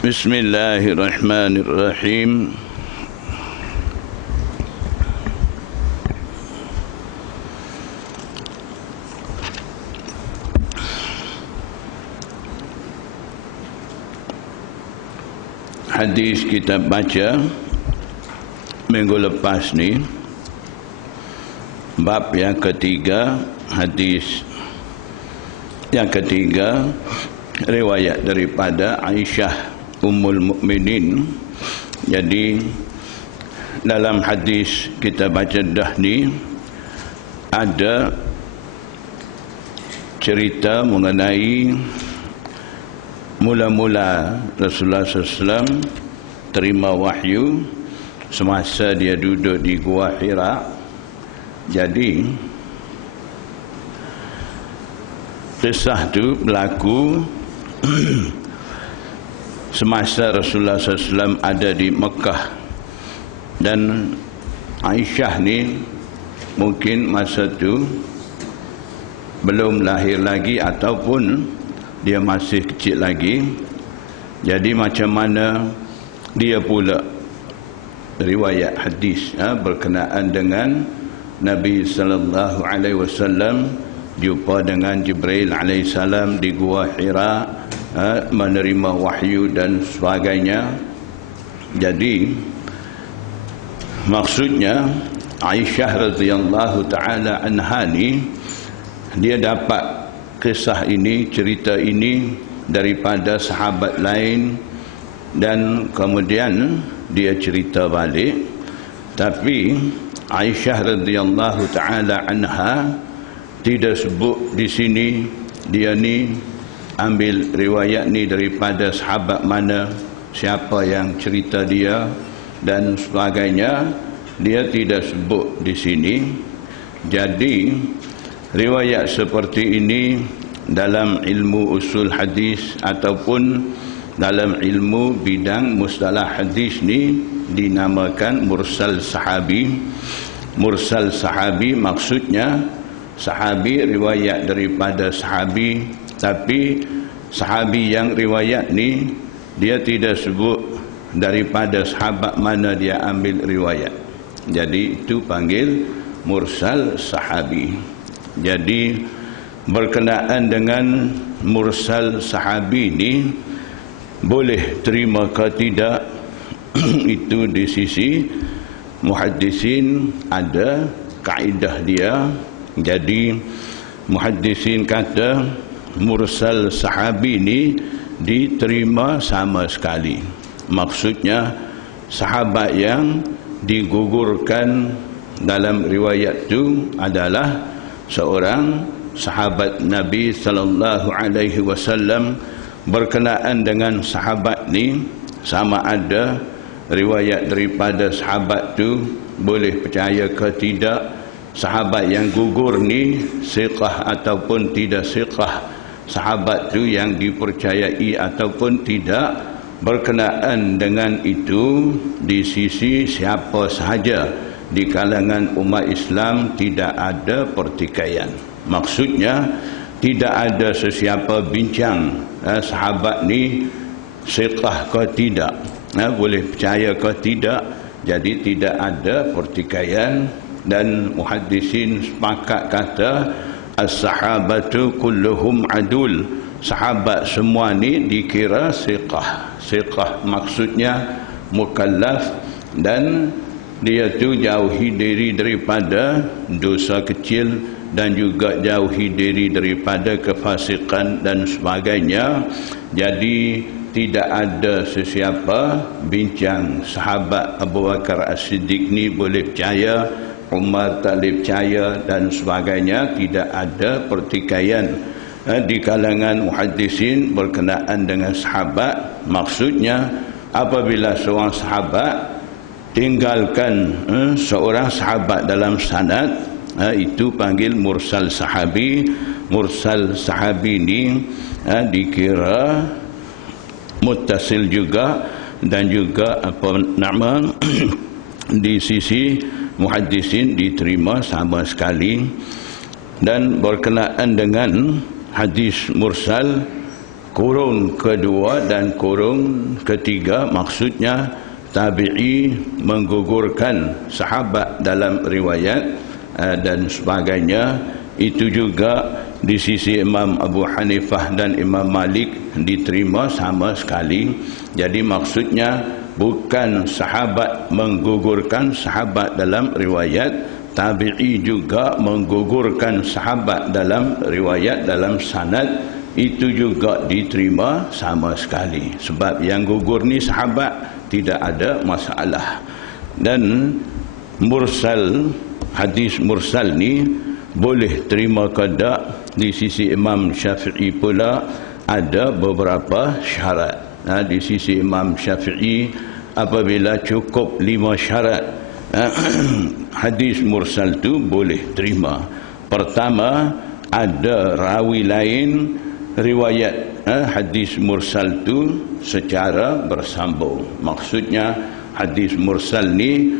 Bismillahirrahmanirrahim. Hadis kita baca minggu lepas ni, bab yang ketiga, hadis yang ketiga, riwayat daripada Aisyah Ummul Mukminin. Jadi dalam hadis kita baca dah ni ada cerita mengenai mula-mula Rasulullah SAW terima wahyu semasa dia duduk di Gua Hira. Jadi kisah tu berlaku semasa Rasulullah SAW ada di Mekah, dan Aisyah ni mungkin masa tu belum lahir lagi ataupun dia masih kecil lagi. Jadi macam mana dia pula riwayat hadis berkenaan dengan Nabi sallallahu alaihi wasallam jumpa dengan Jibril alaihissalam di Gua Hira, menerima wahyu dan sebagainya. Jadi maksudnya Aisyah radhiyallahu taala anha ni, dia dapat kisah ini, cerita ini daripada sahabat lain, dan kemudian dia cerita balik. Tapi Aisyah radhiyallahu taala anha tidak sebut di sini dia ni ambil riwayat ni daripada sahabat mana, siapa yang cerita dia dan sebagainya. Dia tidak sebut di sini. Jadi riwayat seperti ini dalam ilmu usul hadis ataupun dalam ilmu bidang mustalah hadis ni dinamakan mursal sahabi. Mursal sahabi maksudnya sahabi riwayat daripada sahabi, tapi sahabi yang riwayat ni dia tidak sebut daripada sahabat mana dia ambil riwayat. Jadi itu panggil mursal sahabi. Jadi berkenaan dengan mursal sahabi ni boleh terima ke tidak, itu di sisi muhaddisin ada kaedah dia. Jadi muhaddisin kata mursal sahabi ni diterima sama sekali. Maksudnya sahabat yang digugurkan dalam riwayat itu adalah seorang sahabat Nabi sallallahu alaihi wasallam. Berkenaan dengan sahabat ni, sama ada riwayat daripada sahabat tu boleh percaya ke tidak, sahabat yang gugur ni siqah ataupun tidak siqah, sahabat tu yang dipercayai ataupun tidak. Berkenaan dengan itu di sisi siapa sahaja di kalangan umat Islam tidak ada pertikaian. Maksudnya tidak ada sesiapa bincang sahabat ni siqah ke tidak, boleh percaya ke tidak. Jadi tidak ada pertikaian. Dan muhaddisin sepakat kata as-sahabatu kulluhum adul, sahabat semua ni dikira siqah. Siqah maksudnya mukallaf, dan dia tu jauhi diri daripada dosa kecil dan juga jauhi diri daripada kefasikan dan sebagainya. Jadi tidak ada sesiapa bincang sahabat Abu Bakar As-Siddiq ni boleh percaya, Umar tak boleh percaya dan sebagainya. Tidak ada pertikaian di kalangan muhaddisin berkenaan dengan sahabat. Maksudnya apabila seorang sahabat tinggalkan seorang sahabat dalam sanad, itu panggil mursal sahabi. Mursal sahabi ni dikira muttasil juga, dan juga apa nama di sisi muhaddisin diterima sama sekali. Dan berkenaan dengan hadis mursal, kurung kedua dan kurung ketiga, maksudnya tabi'i menggugurkan sahabat dalam riwayat dan sebagainya. Itu juga di sisi Imam Abu Hanifah dan Imam Malik diterima sama sekali. Jadi maksudnya bukan sahabat menggugurkan sahabat dalam riwayat, tabi'i juga menggugurkan sahabat dalam riwayat, dalam sanad, itu juga diterima sama sekali. Sebab yang gugur ni sahabat, tidak ada masalah. Dan mursal, hadis mursal ni boleh terima ke tak? Di sisi Imam Syafi'i pula ada beberapa syarat. Di sisi Imam Syafi'i, apabila cukup 5 syarat, hadis mursal tu boleh terima. Pertama, ada rawi lain riwayat hadis mursal tu secara bersambung. Maksudnya hadis mursal ni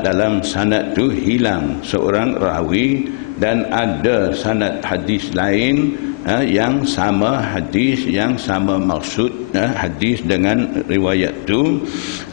dalam sanad tu hilang seorang rawi, dan ada sanad hadis lain yang sama hadis, yang sama maksud hadis dengan riwayat tu.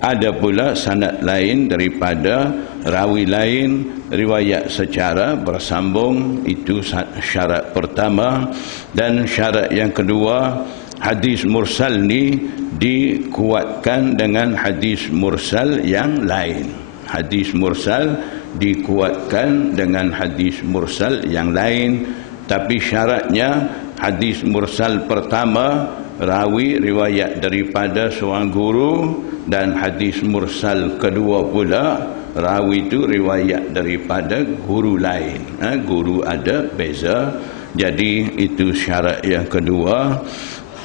Ada pula sanad lain daripada rawi lain riwayat secara bersambung. Itu syarat pertama. Dan syarat yang kedua, hadis mursal ni dikuatkan dengan hadis mursal yang lain. Hadis mursal dikuatkan dengan hadis mursal yang lain, tapi syaratnya hadis mursal pertama rawi riwayat daripada seorang guru, dan hadis mursal kedua pula rawi itu riwayat daripada guru lain. Guru ada beza. Jadi itu syarat yang kedua.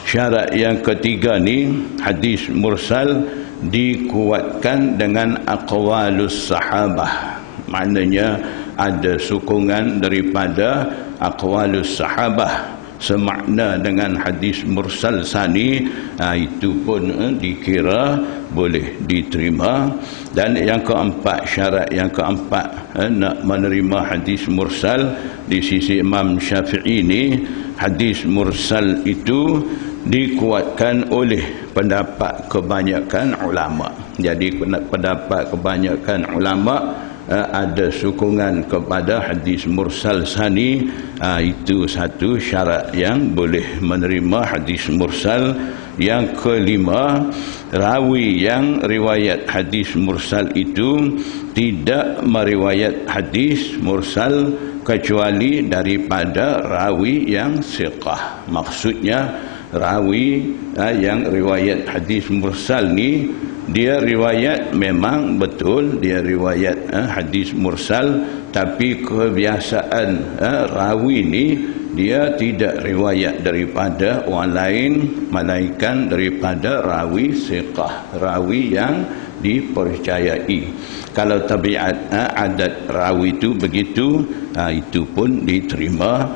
Syarat yang ketiga ni, hadis mursal dikuatkan dengan aqwalus sahabah. Maknanya ada sokongan daripada aqwalus sahabah, semakna dengan hadis mursal sani. Itu pun dikira boleh diterima. Dan yang keempat, syarat yang keempat nak menerima hadis mursal di sisi Imam Syafi'i ni, hadis mursal itu dikuatkan oleh pendapat kebanyakan ulama. Jadi pendapat kebanyakan ulama ada sokongan kepada hadis mursal sani. Itu satu syarat yang boleh menerima hadis mursal. Yang kelima, rawi yang riwayat hadis mursal itu tidak meriwayat hadis mursal kecuali daripada rawi yang siqah. Maksudnya rawi yang riwayat hadis mursal ni, dia riwayat memang betul, dia riwayat hadis mursal, tapi kebiasaan rawi ni dia tidak riwayat daripada orang lain, melainkan daripada rawi siqah, rawi yang dipercayai. Kalau tabiat adat rawi itu begitu, itu pun diterima.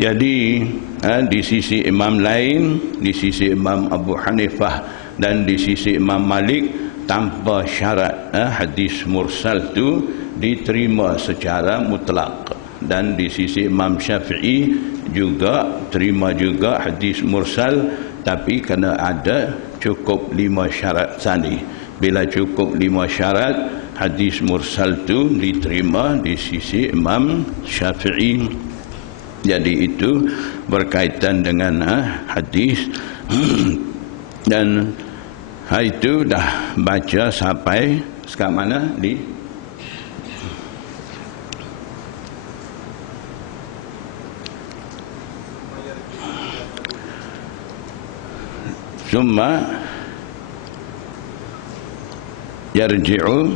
Jadi di sisi imam lain, di sisi Imam Abu Hanifah dan di sisi Imam Malik, tanpa syarat hadis mursal itu diterima secara mutlak. Dan di sisi Imam Syafi'i juga terima juga hadis mursal, tapi kena ada cukup 5 syarat sani. Bila cukup 5 syarat, hadis mursal itu diterima di sisi Imam Syafi'i. Jadi itu berkaitan dengan hadis. Dan itu dah baca sampai sekarang mana di summa yarji'u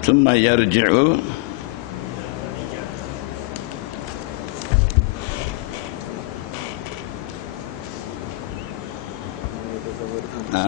summa yarji'u Okey.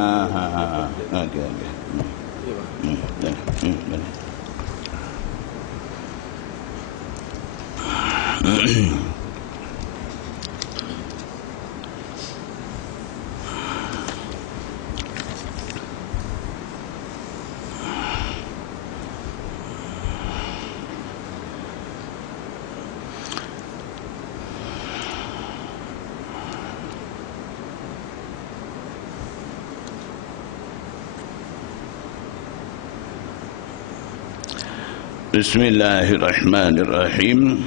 Bismillahirrahmanirrahim.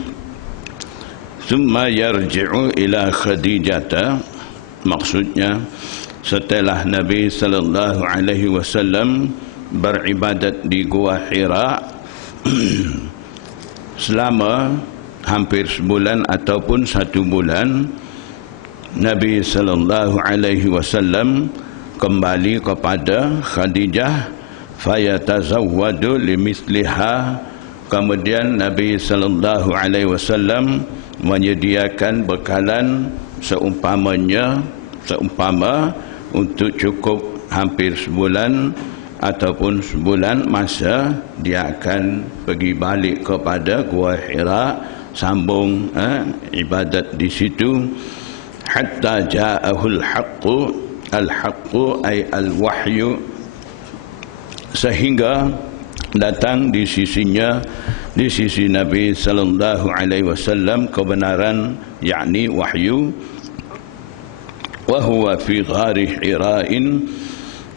Summa yarji'u ila Khadijata, maksudnya setelah Nabi sallallahu alaihi wasallam beribadat di Gua Hira selama hampir sebulan ataupun 1 bulan, Nabi sallallahu alaihi wasallam kembali kepada Khadijah, fayatazawwadu limithliha. Kemudian Nabi sallallahu alaihi wasallam menyediakan bekalan seumpama untuk cukup hampir sebulan ataupun sebulan masa dia akan pergi balik kepada Gua Hira, sambung ibadat di situ, hatta ja'ahul haqqu, al-haqqu ay al-wahyu, sehingga datang di sisinya, di sisi Nabi sallallahu alaihi wasallam kebenaran, yakni wahyu. Wa huwa fi ghari Hira'in,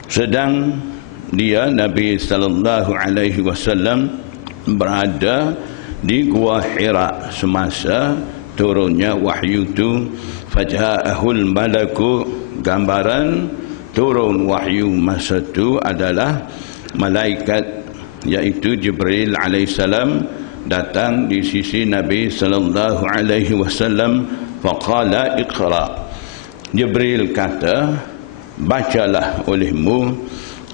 sedang dia Nabi sallallahu alaihi wasallam berada di Gua Hira semasa turunnya wahyu itu. Faja'ahul malaku, gambaran turun wahyu masa itu adalah malaikat, yaitu Jibril alaihissalam, datang di sisi Nabi sallallahu alaihi wasallam. Faqala iqra, Jibril kata, bacalah olehmu.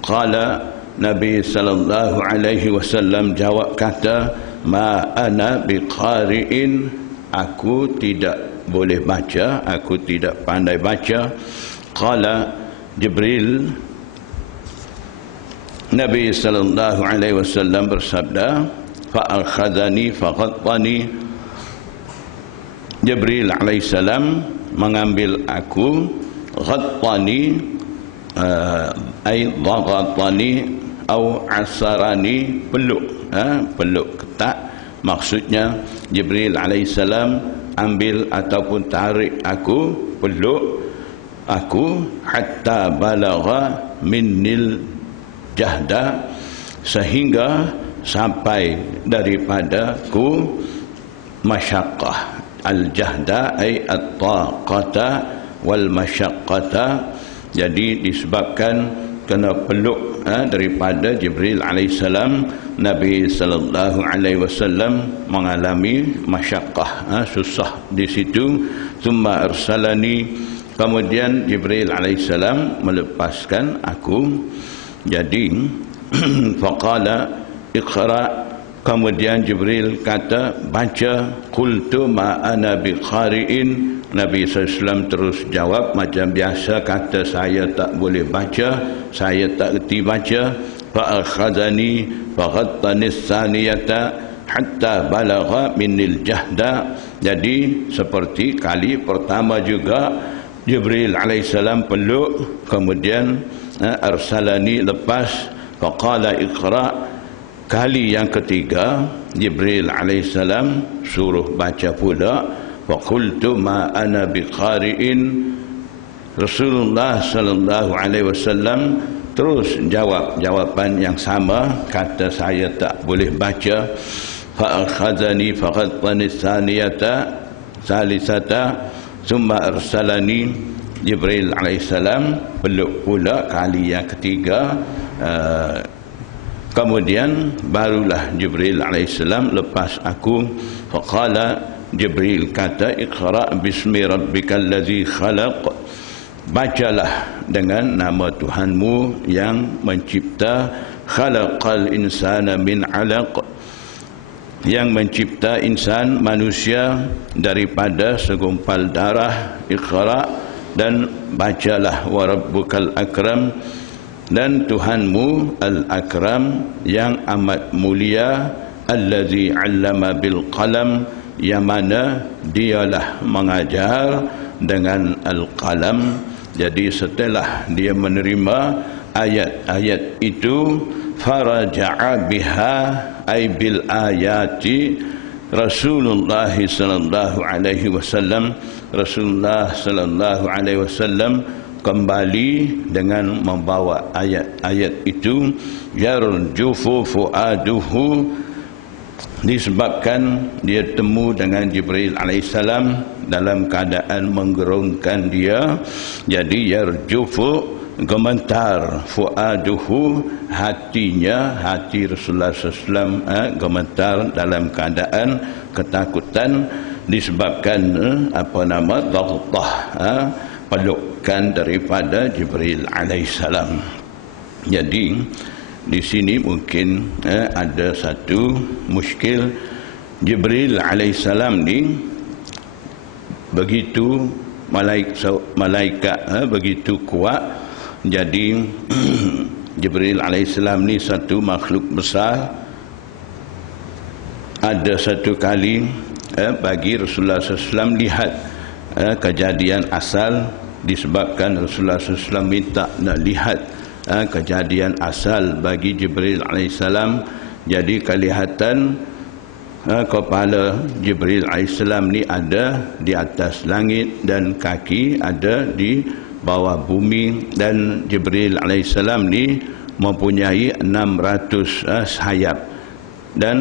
Qala, Nabi sallallahu alaihi wasallam jawab kata, ma ana biqari'in, aku tidak boleh baca, aku tidak pandai baca. Qala, Jibril, Nabi sallallahu alaihi wasallam bersabda, fa'akhadhani faghattani, Jibril alaihissalam mengambil aku, ghattani ay daghatani au asarani, peluk ketat. Maksudnya Jibril alaihissalam ambil ataupun tarik aku, peluk aku, hatta balagha minnil jahda, sehingga sampai daripada ku masyaqqah. Al-jahda ay at-taqata wal masyaqqata, jadi disebabkan kena peluk daripada Jibril alaihissalam, Nabi sallallahu alaihi wasallam mengalami masyaqqah, susah di situ. Tsumma arsalani, kemudian Jibril alaihissalam melepaskan aku. Jadi faqala iqra, kemudian Jibril kata baca. Qultu ma ana biqari'in, Nabi SAW terus jawab macam biasa, kata saya tak boleh baca, saya tak reti baca. Fa akhadhani faghattani tsaniyata hatta balagha minil jahda, jadi seperti kali pertama juga Jibril alaihissalam peluk, kemudian arsalani, lepas. Faqala iqra, kali yang ketiga Jibril alaihissalam suruh baca pula. Faqultu ma ana biqari'in, Rasulullah sallallahu alaihi wasallam terus jawab jawapan yang sama, kata saya tak boleh baca. Fa akhadhani faghattani tsaniyata Summa arsalani, Jibril alaihissalam peluk pula kali yang ketiga. Kemudian barulah Jibril alaihissalam lepas aku. Faqala, Jibril kata, iqra bismi rabbikal ladzi khalaq, bacalah dengan nama Tuhanmu yang mencipta. Khalaqal insana min 'alaq, yang mencipta insan manusia daripada segumpal darah. Iqra dan bacalah wa rabbukal akram, dan Tuhanmu al-akram yang amat mulia, allazi 'allama bil qalam, yang mana dialah mengajar dengan al-qalam. Jadi setelah dia menerima ayat-ayat itu, faraja'a biha ay bil ayati, Rasulullah sallallahu alaihi wasallam kembali dengan membawa ayat-ayat itu. Yarjufu fuaduhu, disebabkan dia temu dengan Jibril alaihissalam dalam keadaan menggerungkan dia. Jadi yarjufu, gemetar, fuaduhu, hatinya, hati Rasulullah SAW gemetar dalam keadaan ketakutan, disebabkan daghtah, pelukan daripada Jibril alaihissalam. Jadi di sini mungkin ada satu muskil. Jibril alaihissalam ni begitu malaikat begitu kuat. Jadi Jibril alaihissalam ni satu makhluk besar. Ada satu kali bagi Rasulullah SAW lihat kejadian asal, disebabkan Rasulullah SAW minta nak lihat kejadian asal bagi Jibril alaihissalam. Jadi kelihatan kepala Jibril alaihissalam ni ada di atas langit dan kaki ada di bawah bumi, dan Jibril alaihissalam ni mempunyai 600 sayap. Dan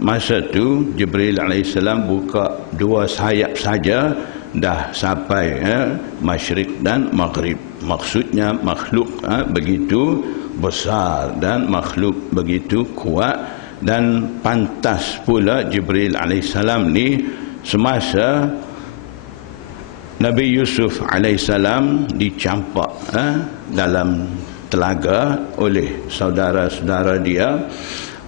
masa tu Jibril alaihissalam buka 2 sayap saja dah sampai masyrik dan maghrib. Maksudnya makhluk begitu besar dan makhluk begitu kuat, dan pantas pula Jibril alaihissalam ni semasa Nabi Yusuf alaihissalam dicampak dalam telaga oleh saudara-saudara dia.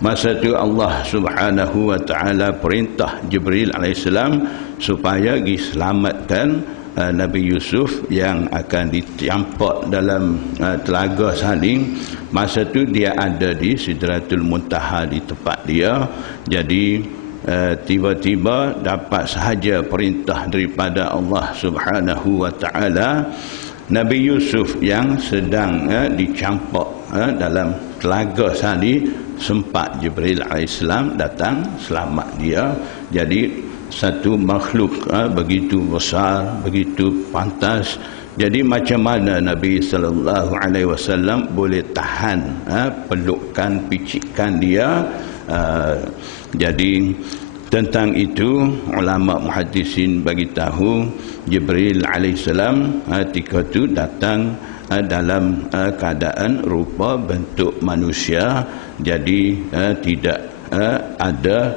Masa itu Allah Subhanahu wa taala perintah Jibril alaihissalam supaya diselamatkan Nabi Yusuf yang akan dicampak dalam telaga saling. Masa itu dia ada di Sidratul Muntaha, di tempat dia. Jadi tiba-tiba dapat sahaja perintah daripada Allah Subhanahu wa taala, Nabi Yusuf yang sedang dicampak dalam telaga tadi, sempat Jibril alaihissalam datang selamat dia. Jadi satu makhluk begitu besar, begitu pantas. Jadi macam mana Nabi sallallahu alaihi wasallam boleh tahan pelukan, picikan dia? Jadi tentang itu ulama muhaddisin bagi tahu Jibril alaihissalam ketika itu datang dalam keadaan rupa bentuk manusia. Jadi tidak ada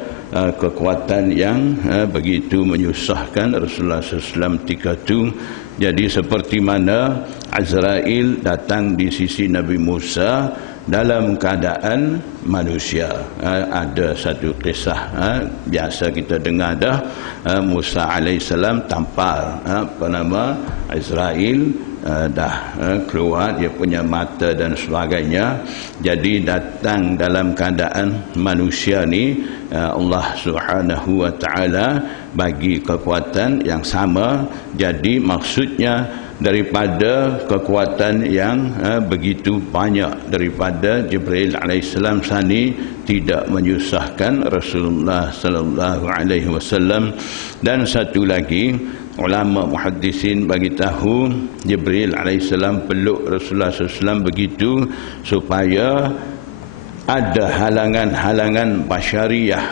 kekuatan yang begitu menyusahkan Rasulullah SAW ketika itu. Jadi seperti mana Azrail datang di sisi Nabi Musa dalam keadaan manusia. Ada satu kisah biasa kita dengar dah, Musa alaihissalam tampar Azrail, dah keluar dia punya mata dan sebagainya. Jadi datang dalam keadaan manusia ni, Allah Subhanahu wa taala bagi kekuatan yang sama. Jadi maksudnya daripada kekuatan yang begitu banyak daripada Jibril alaihissalam sani tidak menyusahkan Rasulullah sallallahu alaihi wasallam. Dan satu lagi ulama muhaddisin bagi tahu Jibril alaihissalam peluk Rasulullah SAW begitu supaya ada halangan-halangan basyariah,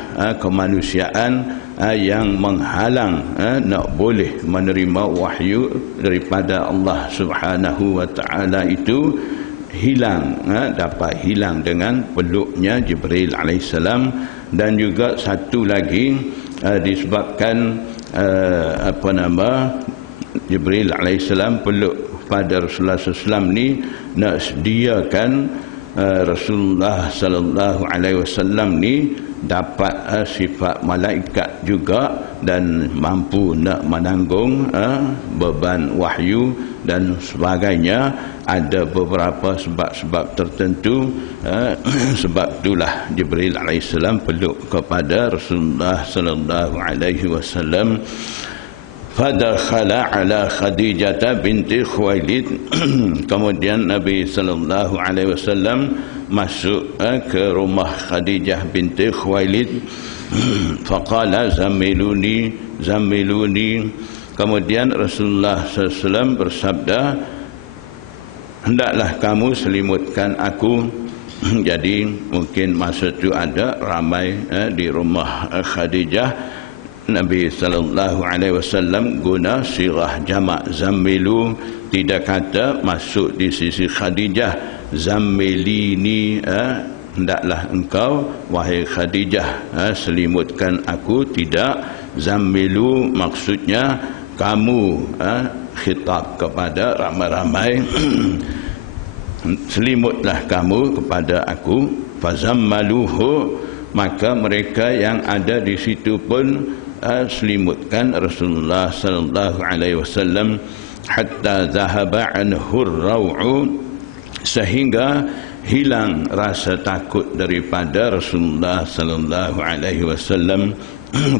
kemanusiaan yang menghalang nak boleh menerima wahyu daripada Allah Subhanahu wa taala itu hilang, dapat hilang dengan peluknya Jibril alaihissalam. Dan juga satu lagi disebabkan Jibril alaihissalam peluk pada Rasulullah SAW ni nak sediakan Rasulullah sallallahu alaihi wasallam ni dapat sifat malaikat juga dan mampu nak menanggung beban wahyu dan sebagainya. Ada beberapa sebab-sebab tertentu, sebab itulah Jibril alaihissalam peluk kepada Rasulullah sallallahu alaihi wasallam. Fadakhala ala Khadijah binti Khuwailid. Kemudian Nabi sallallahu alaihi wasallam masuk ke rumah Khadijah binti Khuwailid. Faqala zamiluni zamiluni. Kemudian Rasulullah sallallahu alaihi wasallam bersabda, hendaklah kamu selimutkan aku. Jadi mungkin masa itu ada ramai di rumah Khadijah. Nabi sallallahu alaihi wasallam guna sirah jamak zammilu, tidak kata masuk di sisi Khadijah zammilini, hendaklah engkau wahai Khadijah selimutkan aku. Tidak, zammilu maksudnya kamu, khitab kepada ramai-ramai selimutlah kamu kepada aku. Fazammaluhu, maka mereka yang ada di situ pun selimutkan Rasulullah sallallahu alaihi wasallam hatta zahaba anhu ar-raw'u, sehingga hilang rasa takut daripada Rasulullah sallallahu alaihi wasallam.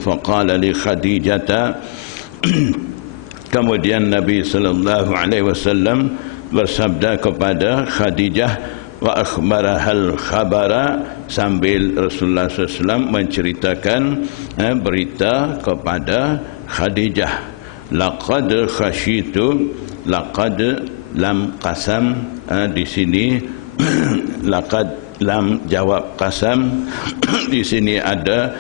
Faqala li Khadijah, kemudian Nabi sallallahu alaihi wasallam bersabda kepada Khadijah, wa akhbarahal khabara, sambil Rasulullah SAW menceritakan berita kepada Khadijah. Laqad khashitu, laqad lam qasam, di sini laqad lam jawab qasam. Di sini ada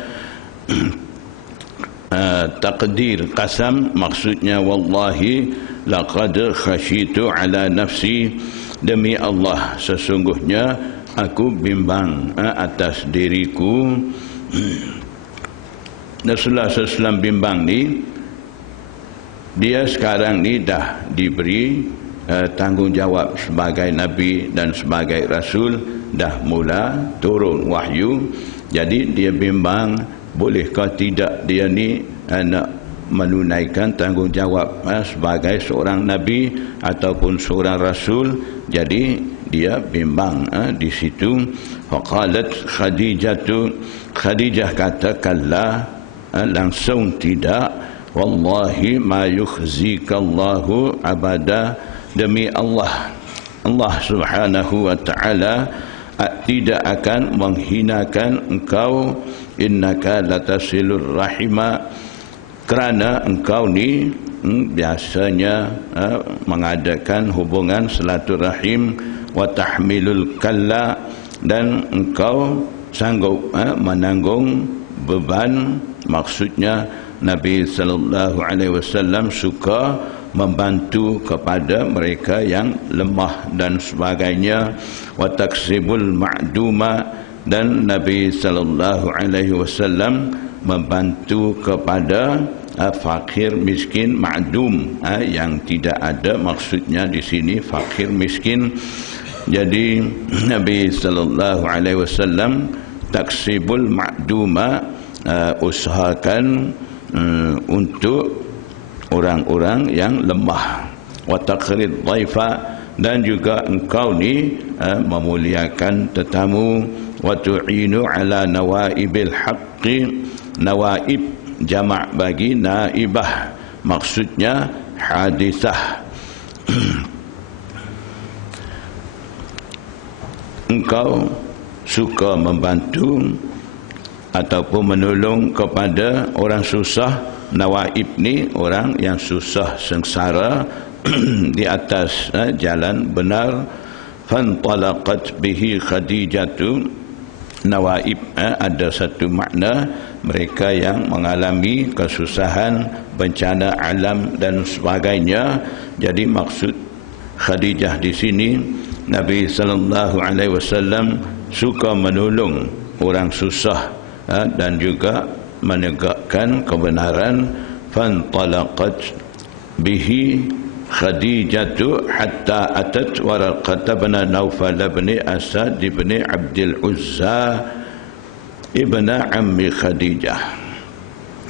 takdir qasam, maksudnya wallahi laqad khashitu ala nafsi, demi Allah sesungguhnya aku bimbang atas diriku. Rasulullah SAW bimbang ni, dia sekarang ni dah diberi tanggungjawab sebagai Nabi dan sebagai Rasul, dah mula turun wahyu. Jadi dia bimbang, bolehkah tidak dia ni nak menunaikan tanggungjawab sebagai seorang Nabi ataupun seorang Rasul. Jadi dia bimbang di situ. Faqalat Khadijah katakanlah langsung tidak, wallahi ma yukhzikallahu abada, demi Allah, Allah subhanahu wa ta'ala tidak akan menghinakan engkau. Innaka latasilur rahima, kerana engkau ni biasanya mengadakan hubungan silaturahim. Wa tahmilul kalla, dan engkau sanggup menanggung beban. Maksudnya Nabi sallallahu alaihi wasallam suka membantu kepada mereka yang lemah dan sebagainya. Wa taksibul ma'duma, dan Nabi sallallahu alaihi wasallam membantu kepada fakir miskin, ma'dum yang tidak ada, maksudnya di sini fakir miskin. Jadi Nabi sallallahu alaihi wasallam taksibul ma'duma, usahakan untuk orang-orang yang lemah. Wa taqrid dhaifa, dan juga engkau ni memuliakan tetamu. Wa tu'inu ala nawaibil haqqi, nawaib jamak bagi naibah, maksudnya hadisah. Engkau suka membantu ataupun menolong kepada orang susah. Nawaib ni orang yang susah sengsara di atas jalan benar. Fantalaqat bihi Khadijatu, nawaib ada satu makna mereka yang mengalami kesusahan, bencana alam dan sebagainya. Jadi maksud Khadijah di sini, Nabi sallallahu alaihi wasallam suka menolong orang susah dan juga menegakkan kebenaran. Fantalaqat bihi, Khadijatu hatta atat Waraqah bin Naufal bin Asad bin Abdul Uzza ibn ammi Khadijah.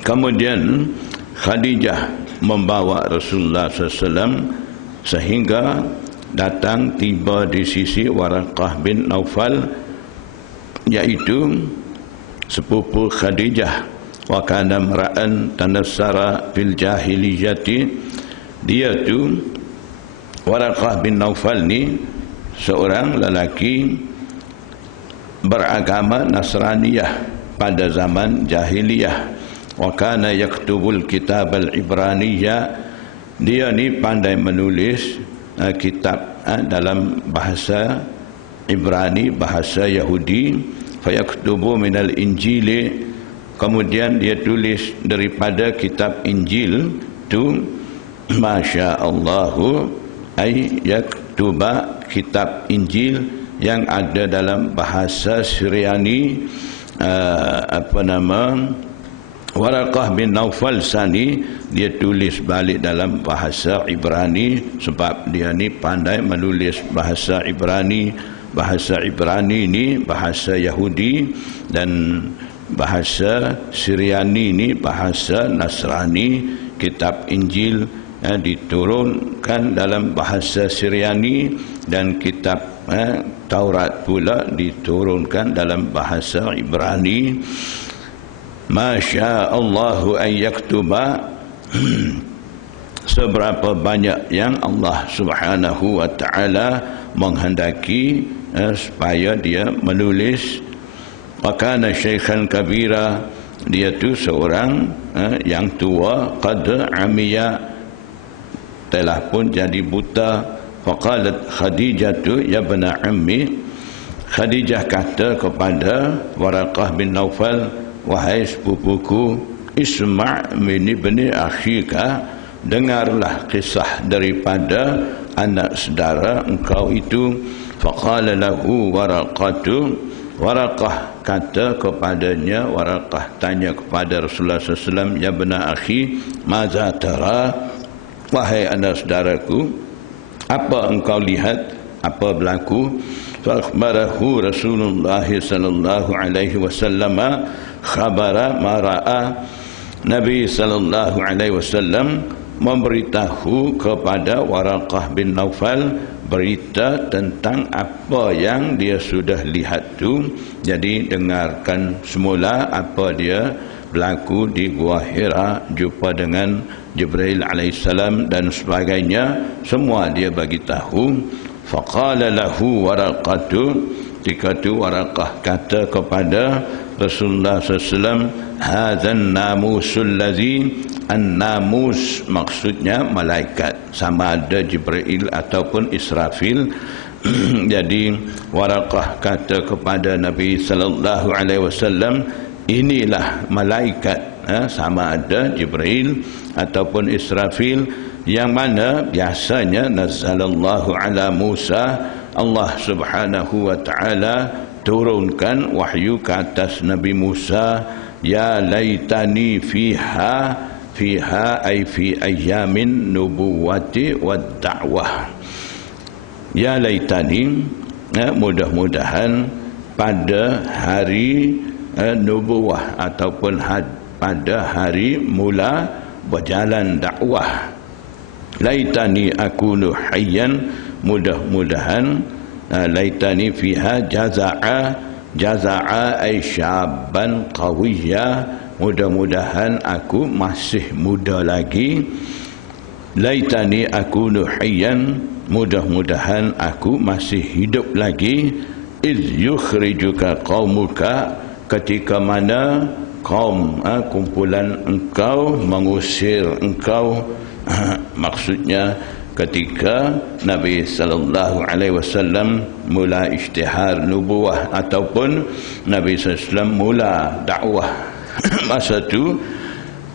Kemudian Khadijah membawa Rasulullah SAW sehingga datang tiba di sisi Waraqah bin Naufal, yaitu sepupu Khadijah. Wa kana mar'an tanassara fil jahiliyati. Dia tu Waraqah bin Naufal ni seorang lelaki beragama Nasraniyah pada zaman jahiliyah. Wa kana yaktubul kitab al-Ibraniyah. Dia ni pandai menulis kitab dalam bahasa Ibrani, bahasa Yahudi. Fayaktubu minal Injili. Kemudian dia tulis daripada kitab Injil tu, Masya Allahu, ay yaktuba, kitab Injil yang ada dalam bahasa Syriani. Waraqah bin Naufal sani dia tulis balik dalam bahasa Ibrani, sebab dia ni pandai menulis bahasa Ibrani. Bahasa Ibrani ni bahasa Yahudi, dan bahasa Syriani ni bahasa Nasrani. Kitab Injil diturunkan dalam bahasa Syriani, dan kitab Taurat pula diturunkan dalam bahasa Ibrani. Masya Allahu an yaktuba, seberapa banyak yang Allah Subhanahu wa ta'ala menghendaki supaya dia menulis. Wakana syaikhan kabira, dia tu seorang yang tua. Qad amiya, telah pun jadi buta. Faqalat Khadijatu ya bana ammi. Khadijah kata kepada Waraqah bin Naufal, wahai sepupuku, isma' min ibni akhika, dengarlah kisah daripada anak saudara engkau itu. Faqala lahu Waraqatu, Waraqah kata kepadanya, Waraqah tanya kepada Rasulullah SAW, ya bena akhi, maza tara, wahai anak saudaraku, apa engkau lihat, apa berlaku? Fa'akhbarahu Rasulullah sallallahu alaihi wasallam khabara ma ra'a. Nabi sallallahu alaihi wasallam memberitahu kepada Waraqah bin Naufal berita tentang apa yang dia sudah lihat tu. Jadi dengarkan semula apa dia berlaku di Gua Hira, jumpa dengan Jibril alaihissalam dan sebagainya, semua dia bagi tahu. Faqala lahu Waraqatu, ketika tu Waraqah kata kepada Rasulullah SAW, hadzan namusul ladzi, an-namus maksudnya malaikat, sama ada Jibril ataupun Israfil. Jadi Waraqah kata kepada Nabi sallallahu alaihi wasallam, inilah malaikat, sama ada Jibril ataupun Israfil, yang mana biasanya nazzalallahu ala Musa, Allah Subhanahu wa ta'ala turunkan wahyu ke atas Nabi Musa. Ya laitani fiha, fiha ay fi ayyamin nubuwati wad da'wah. Ya laitani, mudah-mudahan pada hari nubuwah ataupun pada hari mula berjalan dakwah. Laitani akunu hayyan, mudah-mudahan laitani fiha jaza'a, jaza'a ay syabban qawiyya, mudah-mudahan aku masih muda lagi. Laitani akunu hayyan, mudah-mudahan aku masih hidup lagi. Iz yukhrijuka qaumuka, ketika mana kaum kumpulan engkau mengusir engkau. Maksudnya ketika Nabi sallallahu alaihi wasallam mula isytihar nubuwah ataupun Nabi sallallahu alaihi wasallam mula dakwah. Masa tu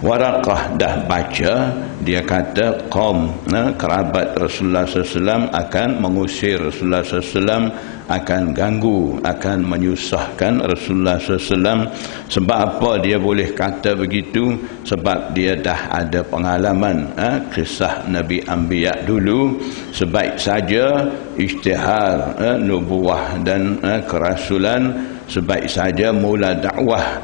Waraqah dah baca, dia kata kaum kerabat Rasulullah SAW akan mengusir Rasulullah SAW, akan ganggu, akan menyusahkan Rasulullah SAW. Sebab apa dia boleh kata begitu? Sebab dia dah ada pengalaman kisah Nabi Anbiya dulu. Sebaik saja isytihar nubuwah dan kerasulan, sebaik saja mula dakwah,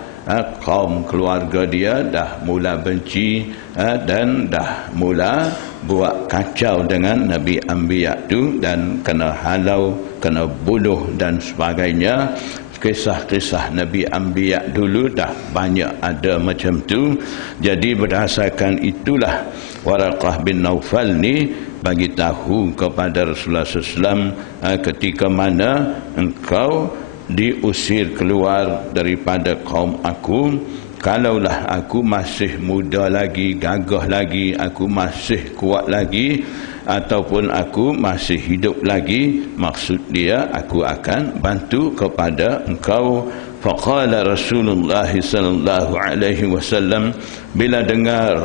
kaum keluarga dia dah mula benci dan dah mula buat kacau dengan Nabi Anbiya tu, dan kena halau, kena bunuh dan sebagainya. Kisah-kisah Nabi Anbiya dulu dah banyak ada macam tu. Jadi berdasarkan itulah Waraqah bin Naufal ni bagi tahu kepada Rasulullah SAW, ketika mana engkau diusir keluar daripada kaum aku, kalaulah aku masih muda lagi, gagah lagi, aku masih kuat lagi, ataupun aku masih hidup lagi, maksud dia aku akan bantu kepada engkau. Faqala Rasulullah sallallahu alaihi wasallam, bila dengar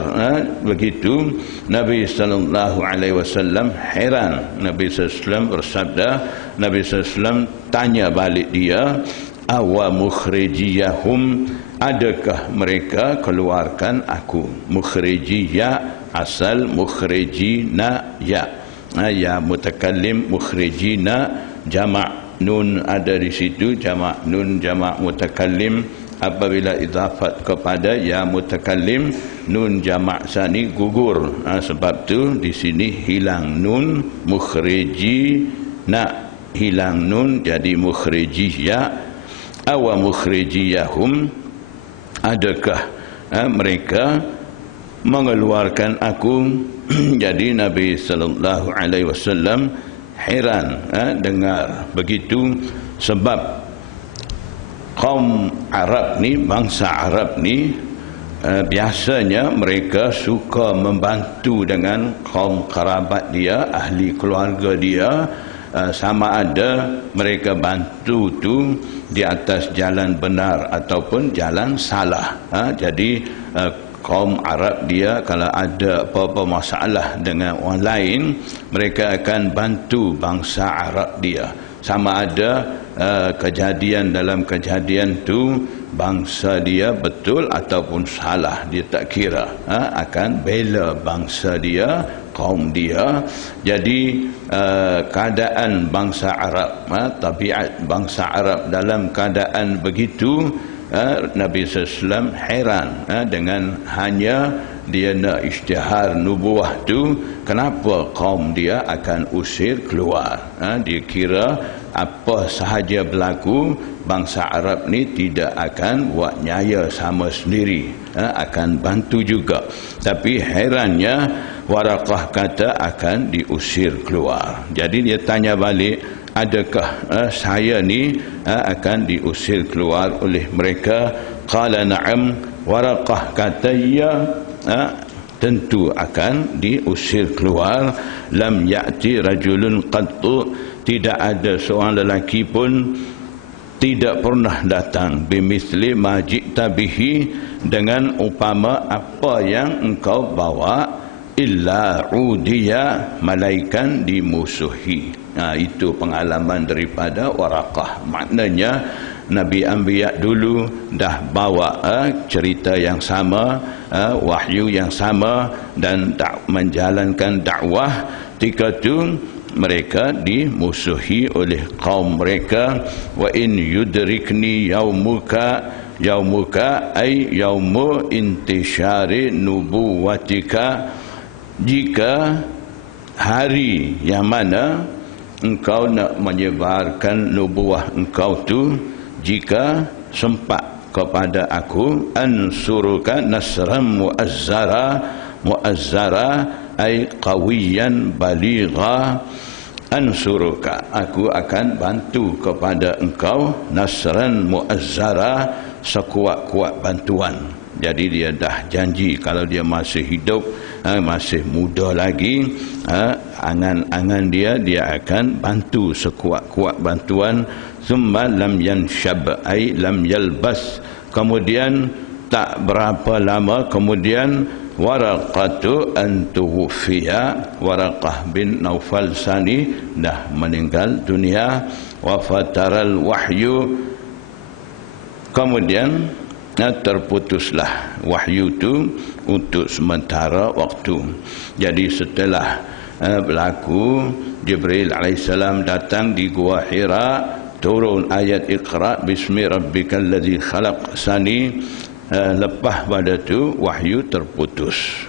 begitu Nabi sallallahu alaihi wasallam heran. Nabi sallallahu alaihi wasallam bersabda, Nabi sallallahu alaihi wasallam tanya balik dia, awa mukhrijiyahum, adakah mereka keluarkan aku? Mukhrijiyah asal mukhrijina ya, ya mutakallim mukhrijina jamak, nun ada di situ, jamak nun jamak mutakallim. Apabila idafat kepada ya mutakallim, nun jamak sani gugur. Sebab tu di sini hilang nun, mukhriji nak hilang nun jadi mukhrijiyah. Awa mukhrijiyahum, adakah mereka mengeluarkan aku? Jadi Nabi sallallahu alaihi wasallam heran dengar begitu, sebab kaum Arab ni, bangsa Arab ni biasanya mereka suka membantu dengan kaum kerabat dia, ahli keluarga dia, sama ada mereka bantu tu di atas jalan benar ataupun jalan salah. Jadi kaum Arab dia kalau ada apa-apa masalah dengan orang lain, mereka akan bantu bangsa Arab dia. Sama ada kejadian, dalam kejadian tu bangsa dia betul ataupun salah, dia tak kira, akan bela bangsa dia, kaum dia. Jadi keadaan bangsa Arab, tabiat bangsa Arab dalam keadaan begitu, Nabi SAW heran dengan hanya dia nak isytihar nubuah tu, kenapa kaum dia akan usir keluar. Dia kira apa sahaja berlaku, bangsa Arab ni tidak akan buat nyaya sama sendiri, akan bantu juga. Tapi herannya Waraqah kata akan diusir keluar. Jadi dia tanya balik, adakah saya ni akan diusir keluar oleh mereka? Qala na'am, Waraqah kata ya, tentu akan diusir keluar. Lam ya'ti rajulun qattu, tidak ada seorang lelaki pun tidak pernah datang bimithli ma ji'ta bihi, dengan upama apa yang engkau bawa, illa udiya, malaikan dimusuhi. Itu pengalaman daripada Waraqah. Maknanya Nabi Anbiya dulu dah bawa cerita yang sama, wahyu yang sama, dan menjalankan dakwah. Ketika itu mereka dimusuhi oleh kaum mereka. Wa in yudrikni yaumuka, yaumuka ay yaumu intishari nubuwatika, jika hari yang mana engkau nak menyebarkan nubuah engkau tu, jika sempat kepada aku, ansuruka nasran muazzara, muazzara ay qawiyan baligha, ansuruka, aku akan bantu kepada engkau, nasran muazzara, sekuat-kuat bantuan. Jadi dia dah janji kalau dia masih hidup, masih muda lagi, angan-angan dia akan bantu sekuat-kuat bantuan. Thumma lam yanshab ay lam yalbas, kemudian tak berapa lama kemudian Waraqatu an tuwfiya, Waraqah bin Naufal Sani dah meninggal dunia. Wa fataral wahyu, kemudian terputuslah wahyu itu untuk sementara waktu. Jadi setelah berlaku, Jibril alaihissalam datang di Gua Hira, turun ayat Iqra bismi rabbikal ladzi khalaq Sani. Lepas pada tu wahyu terputus.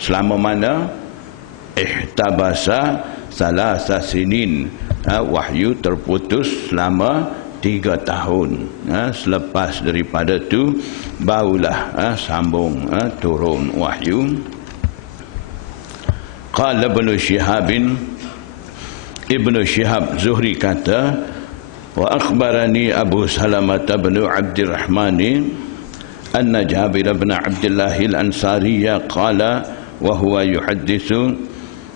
Selama mana? Ihtabasa salasa sinin, wahyu terputus selama 3 tahun. Selepas daripada tu barulah sambung turun wahyu. Qala Ibnu Syihab Zuhri kata, wa akhbarani Abu Salamah bin Abdurrahman anna Jabir bin Abdullah al-Ansari qala wa huwa yuhadditsu.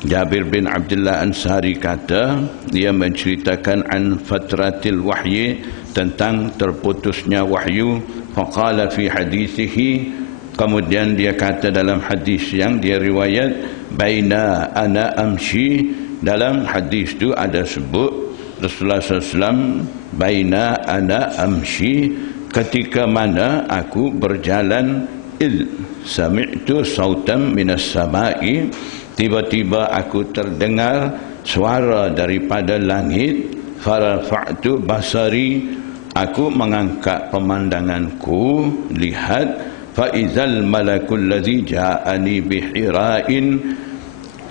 Jabir bin Abdullah Ansari kata, dia menceritakan an fatratil wahyi, tentang terputusnya wahyu. Faqala fi hadithihi, kemudian dia kata dalam hadis yang dia riwayat, baina ana amshi, dalam hadis itu ada sebut Rasulullah SAW, baina ana amshi, ketika mana aku berjalan, il sami'tu sautam minas sama'i, tiba-tiba aku terdengar suara daripada langit. Farafa'tu basari, aku mengangkat pemandanganku, lihat. Fa'izal malakul ladzi ja'ani bihira'in,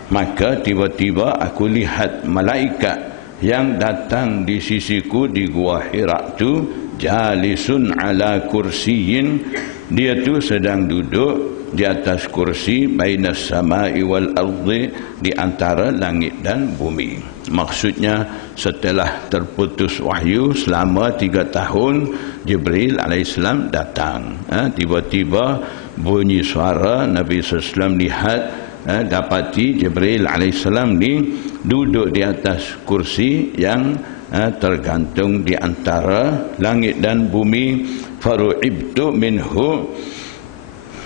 maka tiba-tiba aku lihat malaikat yang datang di sisiku di Gua Hira tu, jalisun ala kursiyin, dia tu sedang duduk di atas kursi, bainas samai wal ardi, di antara langit dan bumi. Maksudnya setelah terputus wahyu selama 3 tahun, Jibril alaihissalam datang. Tiba-tiba bunyi suara, Nabi SAW lihat, dapati Jibril alaihissalam ni duduk di atas kursi yang tergantung di antara langit dan bumi. Faru'ibtu minhu,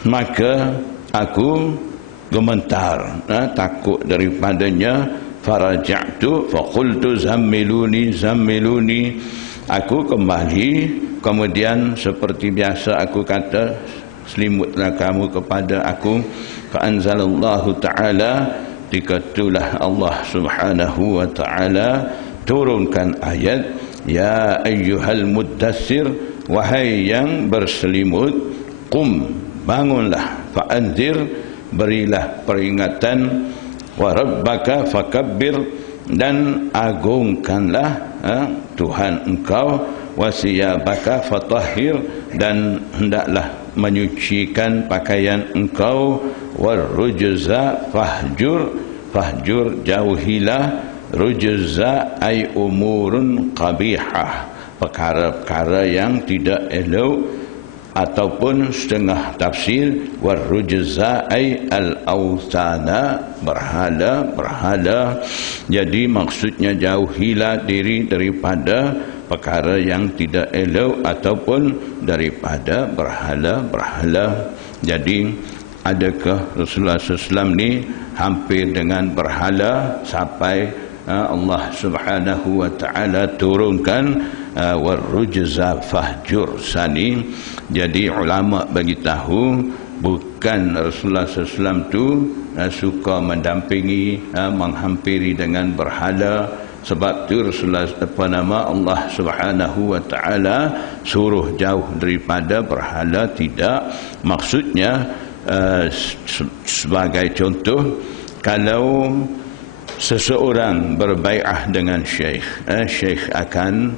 maka aku gemetar, takut daripadanya. Faraja'tu faqultu zammiluni zammiluni, aku kembali, kemudian seperti biasa aku kata, selimutlah kamu kepada aku. Fa'anzalallahu ta'ala, dikatulah Allah subhanahu wa ta'ala turunkan ayat, ya ayyuhal muddassir, wahai yang berselimut, qum, bangunlah, fa'anzir, berilah peringatan, wa rabbaka fakabbir, dan agungkanlah Tuhan engkau, wa siyabaka fatahhir, dan hendaklah menyucikan pakaian engkau, warrujza fahjur, fahjur jauhilah, rujza ay umurun qabihah, perkara-perkara yang tidak elok, ataupun setengah tafsir warrujza ay al-awthana, berhala-berhala. Jadi maksudnya jauhilah diri daripada perkara yang tidak elok ataupun daripada berhala-berhala. Jadi adakah Rasulullah SAW ni hampir dengan berhala sampai Allah Subhanahu wa ta'ala turunkan warrujza fahjur Sani. Jadi ulama bagi tahu bukan Rasulullah SAW tu suka mendampingi, menghampiri dengan berhala. Sebab tu Rasulullah Allah Subhanahu wa ta'ala suruh jauh daripada berhala, tidak. Maksudnya sebagai contoh, kalau seseorang berbai'ah dengan syekh, syekh akan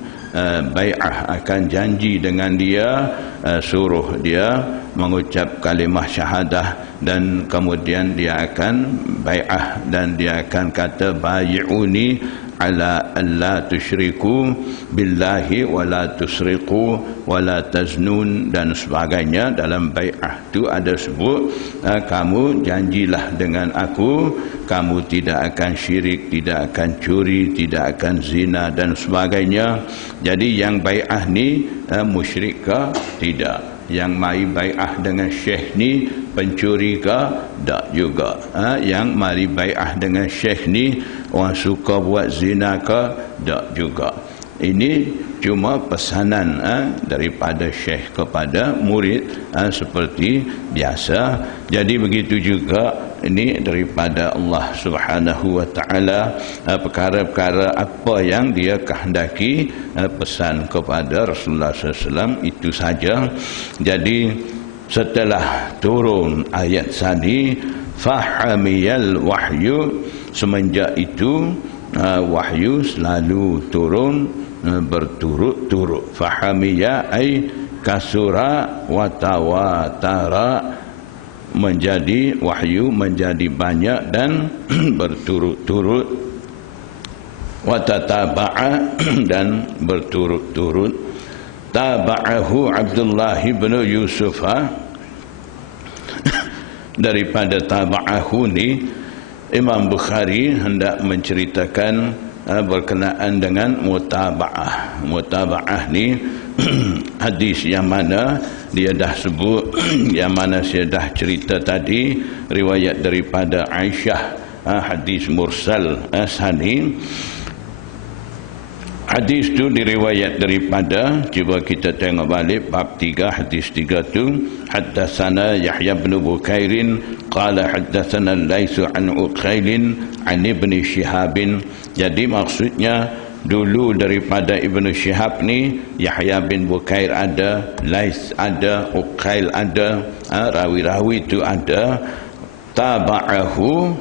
bai'ah, akan janji dengan dia, suruh dia mengucap kalimah syahadah, dan kemudian dia akan bai'ah, dan dia akan kata bai'uni ala alla tusyriku billahi wala tusriqu wala taznun, dan sebagainya. Dalam bai'ah itu ada sebut, kamu janjilah dengan aku, kamu tidak akan syirik, tidak akan curi, tidak akan zina, dan sebagainya. Jadi yang bai'ah ni musyrik ke? Tidak. Yang mari bai'ah dengan syekh ni pencuri ke? Tak juga. Yang mari bai'ah dengan syekh ni orang suka buat zina ke? Tak juga. Ini cuma pesanan daripada syekh kepada murid seperti biasa. Jadi begitu juga ini daripada Allah Subhanahu wa taala, perkara-perkara apa yang dia kehendaki pesan kepada Rasulullah SAW itu saja. Jadi setelah turun ayat tadi, fahamiyal wahyu, semenjak itu wahyu selalu turun berturut-turut. Fahamiya ay kasura wa tawatara, menjadi wahyu menjadi banyak dan berturut-turut. Wa tataba'a, dan berturut-turut. Taba'ahu Abdullah bin Yusuf. Daripada taba'ahu ni Imam Bukhari hendak menceritakan berkenaan dengan mutaba'ah. Mutaba'ah ni hadis yang mana dia dah sebut, yang mana saya dah cerita tadi, riwayat daripada Aisyah, hadis mursal sani. Hadis tu diriwayat daripada, cuba kita tengok balik bab 3 hadis 3 tu, haddatsana Yahya bin Bukairin qala haddatsana Laits an Uqail an Ibn Shihab. Jadi maksudnya dulu daripada Ibn Shihab ni Yahya bin Bukair ada, Laits ada, Uqail ada, rawi-rawi itu ada. Taba'ahu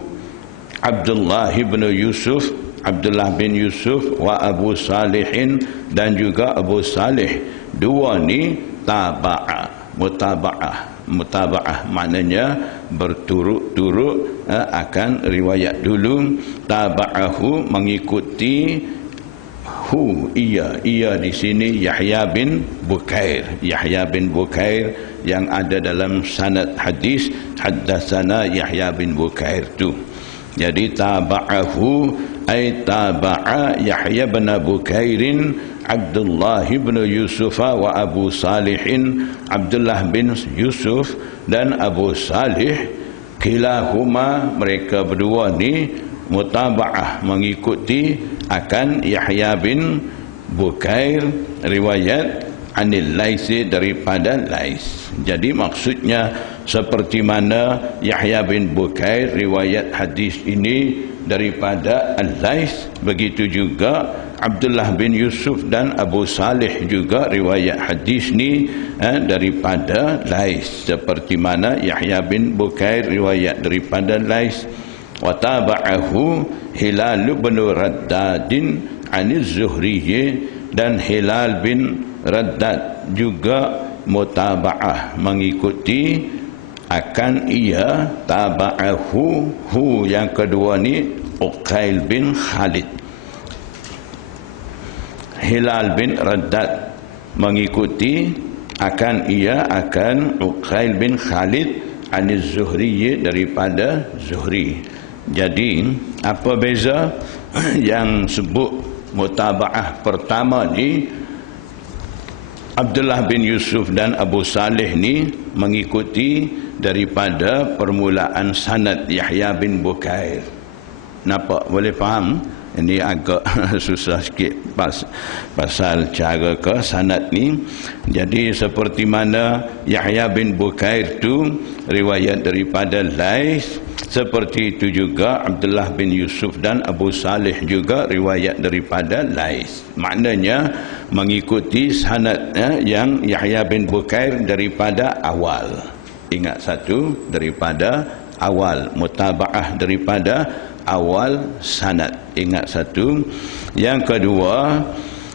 Abdullah bin Yusuf, Abdullah bin Yusuf, wa Abu Salihin, dan juga Abu Salih. Dua ni taba'ah, mutaba'ah. Mutaba'ah maknanya berturut-turut akan riwayat dulu. Taba'ahu mengikuti hu, ia di sini Yahya bin Bukair. Yahya bin Bukair yang ada dalam sanad hadis haddatsana Yahya bin Bukair tu. Jadi taba'ahu ay taba'a Yahya bin Bukairin Abdullah bin Yusuf wa Abu Salihin, Abdullah bin Yusuf dan Abu Salih. Kilahuma, mereka berdua ni mutaba'ah, mengikuti akan Yahya bin Bukair, riwayat anil Laisi, daripada Lais. Jadi maksudnya seperti mana Yahya bin Bukair riwayat hadis ini daripada Al-Lais, begitu juga Abdullah bin Yusuf dan Abu Salih juga riwayat hadis ni daripada Lais, seperti mana Yahya bin Bukair riwayat daripada Lais. Wa taba'ahu Hilal bin Raddadin aniz Zuhri, dan Hilal bin Raddad juga mutaba'ah, mengikuti akan ia. Taba'ahu, hu yang kedua ni Uqail bin Khalid. Hilal bin Raddad mengikuti akan ia akan Uqail bin Khalid aniz Zuhri, daripada Zuhri. Jadi apa beza? Yang sebut mutaba'ah pertama ni Abdullah bin Yusuf dan Abu Salih ni mengikuti daripada permulaan sanad Yahya bin Bukair. Nampak? Boleh faham? Ini agak susah sikit pasal cara ke sanad ni. Jadi seperti mana Yahya bin Bukair tu riwayat daripada Lais, seperti itu juga Abdullah bin Yusuf dan Abu Salih juga riwayat daripada Lais. Maknanya mengikuti sanad yang Yahya bin Bukair daripada awal. Ingat satu, daripada awal, mutaba'ah daripada awal sanad. Ingat satu. Yang kedua,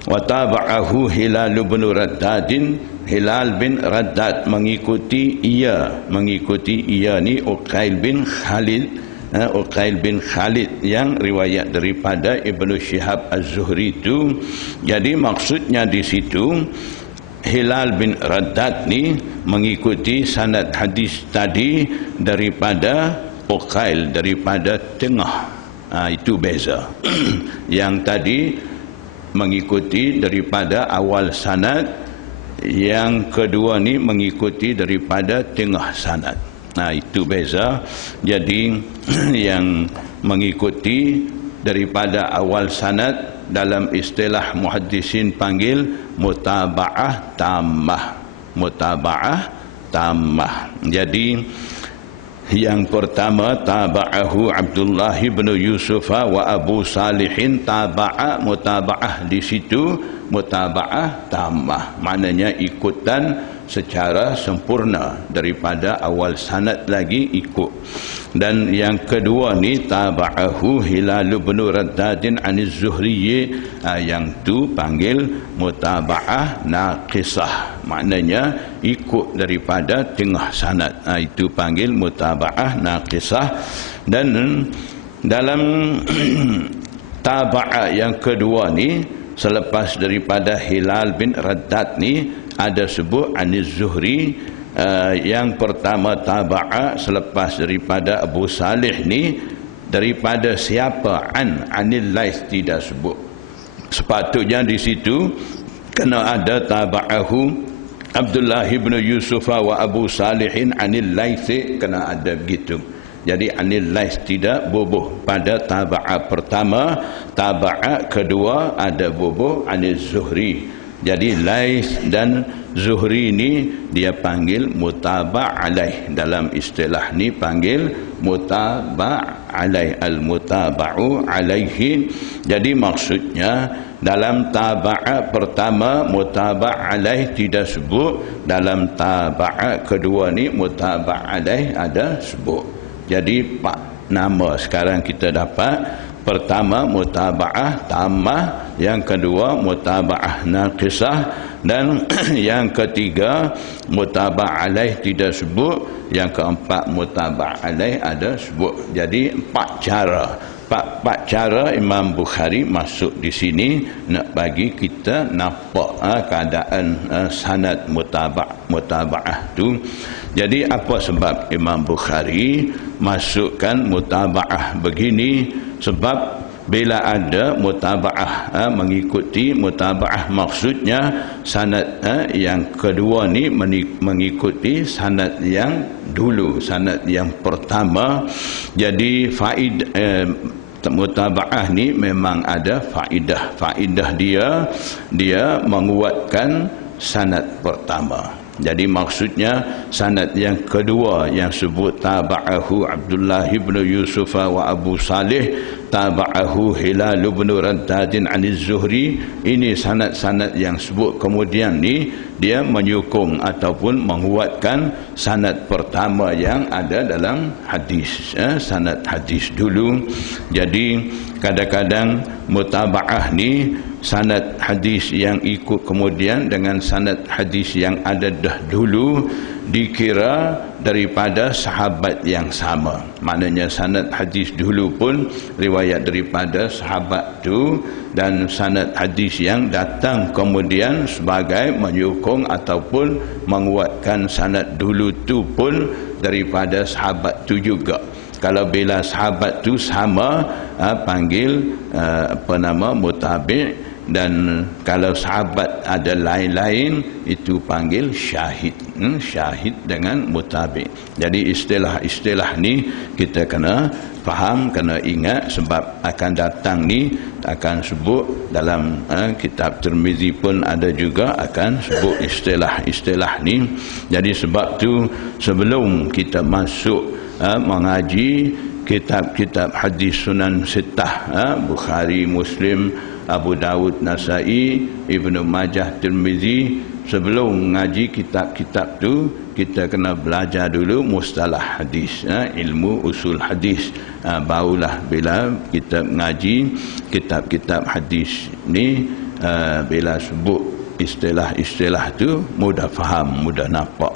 wa taba'ahu Hilal bin Raddadin, Hilal bin Raddad mengikuti ia ni Uqail bin Khalid, Uqail bin Khalid yang riwayat daripada Ibnu Shihab Az-Zuhri itu. Jadi maksudnya di situ Hilal bin Raddad ni mengikuti sanad hadis tadi daripada Uqail, daripada tengah. Itu beza. Yang tadi mengikuti daripada awal sanad, yang kedua ni mengikuti daripada tengah sanad. Itu beza. Jadi yang mengikuti daripada awal sanad dalam istilah muhaddisin panggil mutaba'ah tammah. Mutaba'ah tammah. Jadi yang pertama taba'ahu Abdullah bin Yusuf wa Abu Salihin, taba'a mutaba'ah di situ mutaba'ah tammah, maknanya ikutan secara sempurna daripada awal sanad lagi ikut. Dan yang kedua ni taba'ahu Hilal bin Raddadin aniz Zuhri, yang tu panggil mutaba'ah naqisah, maknanya ikut daripada tengah sanad, itu panggil mutaba'ah naqisah. Dan dalam taba'ah yang kedua ni selepas daripada Hilal bin Raddad ni ada sebut aniz Zuhri. Yang pertama taba'a selepas daripada Abu Salih ni daripada siapa? Anil Laits tidak sebut. Sepatutnya di situ kena ada taba'ahu Abdullah bin Yusuf wa Abu Salihin anil Laits, kena ada begitu. Jadi anil Laits tidak bubuh pada taba'a pertama, taba'a kedua ada bubuh anil Zuhri. Jadi Laits dan Zuhri ni dia panggil mutaba' alaih, dalam istilah ni panggil mutaba' alaih, al-mutaba'u alaihi. Jadi maksudnya dalam taba'a pertama mutaba' alaih tidak sebut, dalam taba'a kedua ni mutaba' alaih ada sebut. Jadi 4 nama sekarang kita dapat. Pertama mutaba'ah tammah, yang kedua mutaba'ah naqisah, dan yang ketiga mutaba'ah alaih tidak sebut, yang keempat mutaba'ah alaih ada sebut. Jadi 4 cara. 4 cara Imam Bukhari masuk di sini nak bagi kita nampak keadaan sanad mutaba'ah tu. Jadi apa sebab Imam Bukhari masukkan mutaba'ah begini? Sebab bila ada mutaba'ah mengikuti mutaba'ah, maksudnya sanad yang kedua ni mengikuti sanad yang dulu, sanad yang pertama. Jadi mutaba'ah ni memang ada faedah. Faedah dia menguatkan sanad pertama. Jadi maksudnya sanad yang kedua yang sebut taba'ahu Abdullah bin Yusuf wa Abu Salih, taba'ahu Hilal bin Raddadin aniz Zuhri, ini sanad-sanad yang sebut kemudian ni dia menyokong ataupun menguatkan sanad pertama yang ada dalam hadis, sanad hadis dulu. Jadi kadang-kadang mutaba'ah ni sanad hadis yang ikut kemudian dengan sanad hadis yang ada dah dulu dikira daripada sahabat yang sama. Maknanya sanad hadis dulu pun riwayat daripada sahabat tu, dan sanad hadis yang datang kemudian sebagai menyokong ataupun menguatkan sanad dulu tu pun daripada sahabat tu juga. Kalau bila sahabat tu sama panggil mutabi', dan kalau sahabat ada lain-lain itu panggil syahid. Syahid dengan mutabi'. Jadi istilah-istilah ni kita kena faham, kena ingat, sebab akan datang ni akan sebut dalam kitab Tirmizi pun ada juga akan sebut istilah-istilah ni. Jadi sebab tu sebelum kita masuk mengaji kitab-kitab hadis Sunan Sittah, Bukhari, Muslim, Abu Dawud, Nasai, Ibnu Majah, Tirmizi, sebelum mengaji kitab-kitab tu kita kena belajar dulu mustalah hadis, ilmu usul hadis. Barulah bila kita mengaji kitab-kitab hadis ni, bila sebut istilah-istilah tu mudah faham, mudah nampak.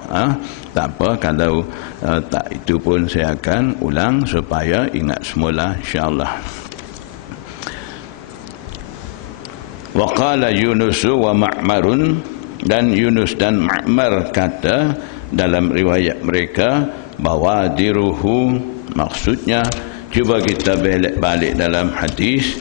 Tak apa kalau tak, itu pun saya akan ulang supaya ingat semula insya-Allah. Wa qala Yunus wa Ma'marun, dan Yunus dan Ma'mar kata dalam riwayat mereka bawadiruhu, maksudnya cuba kita balik dalam hadis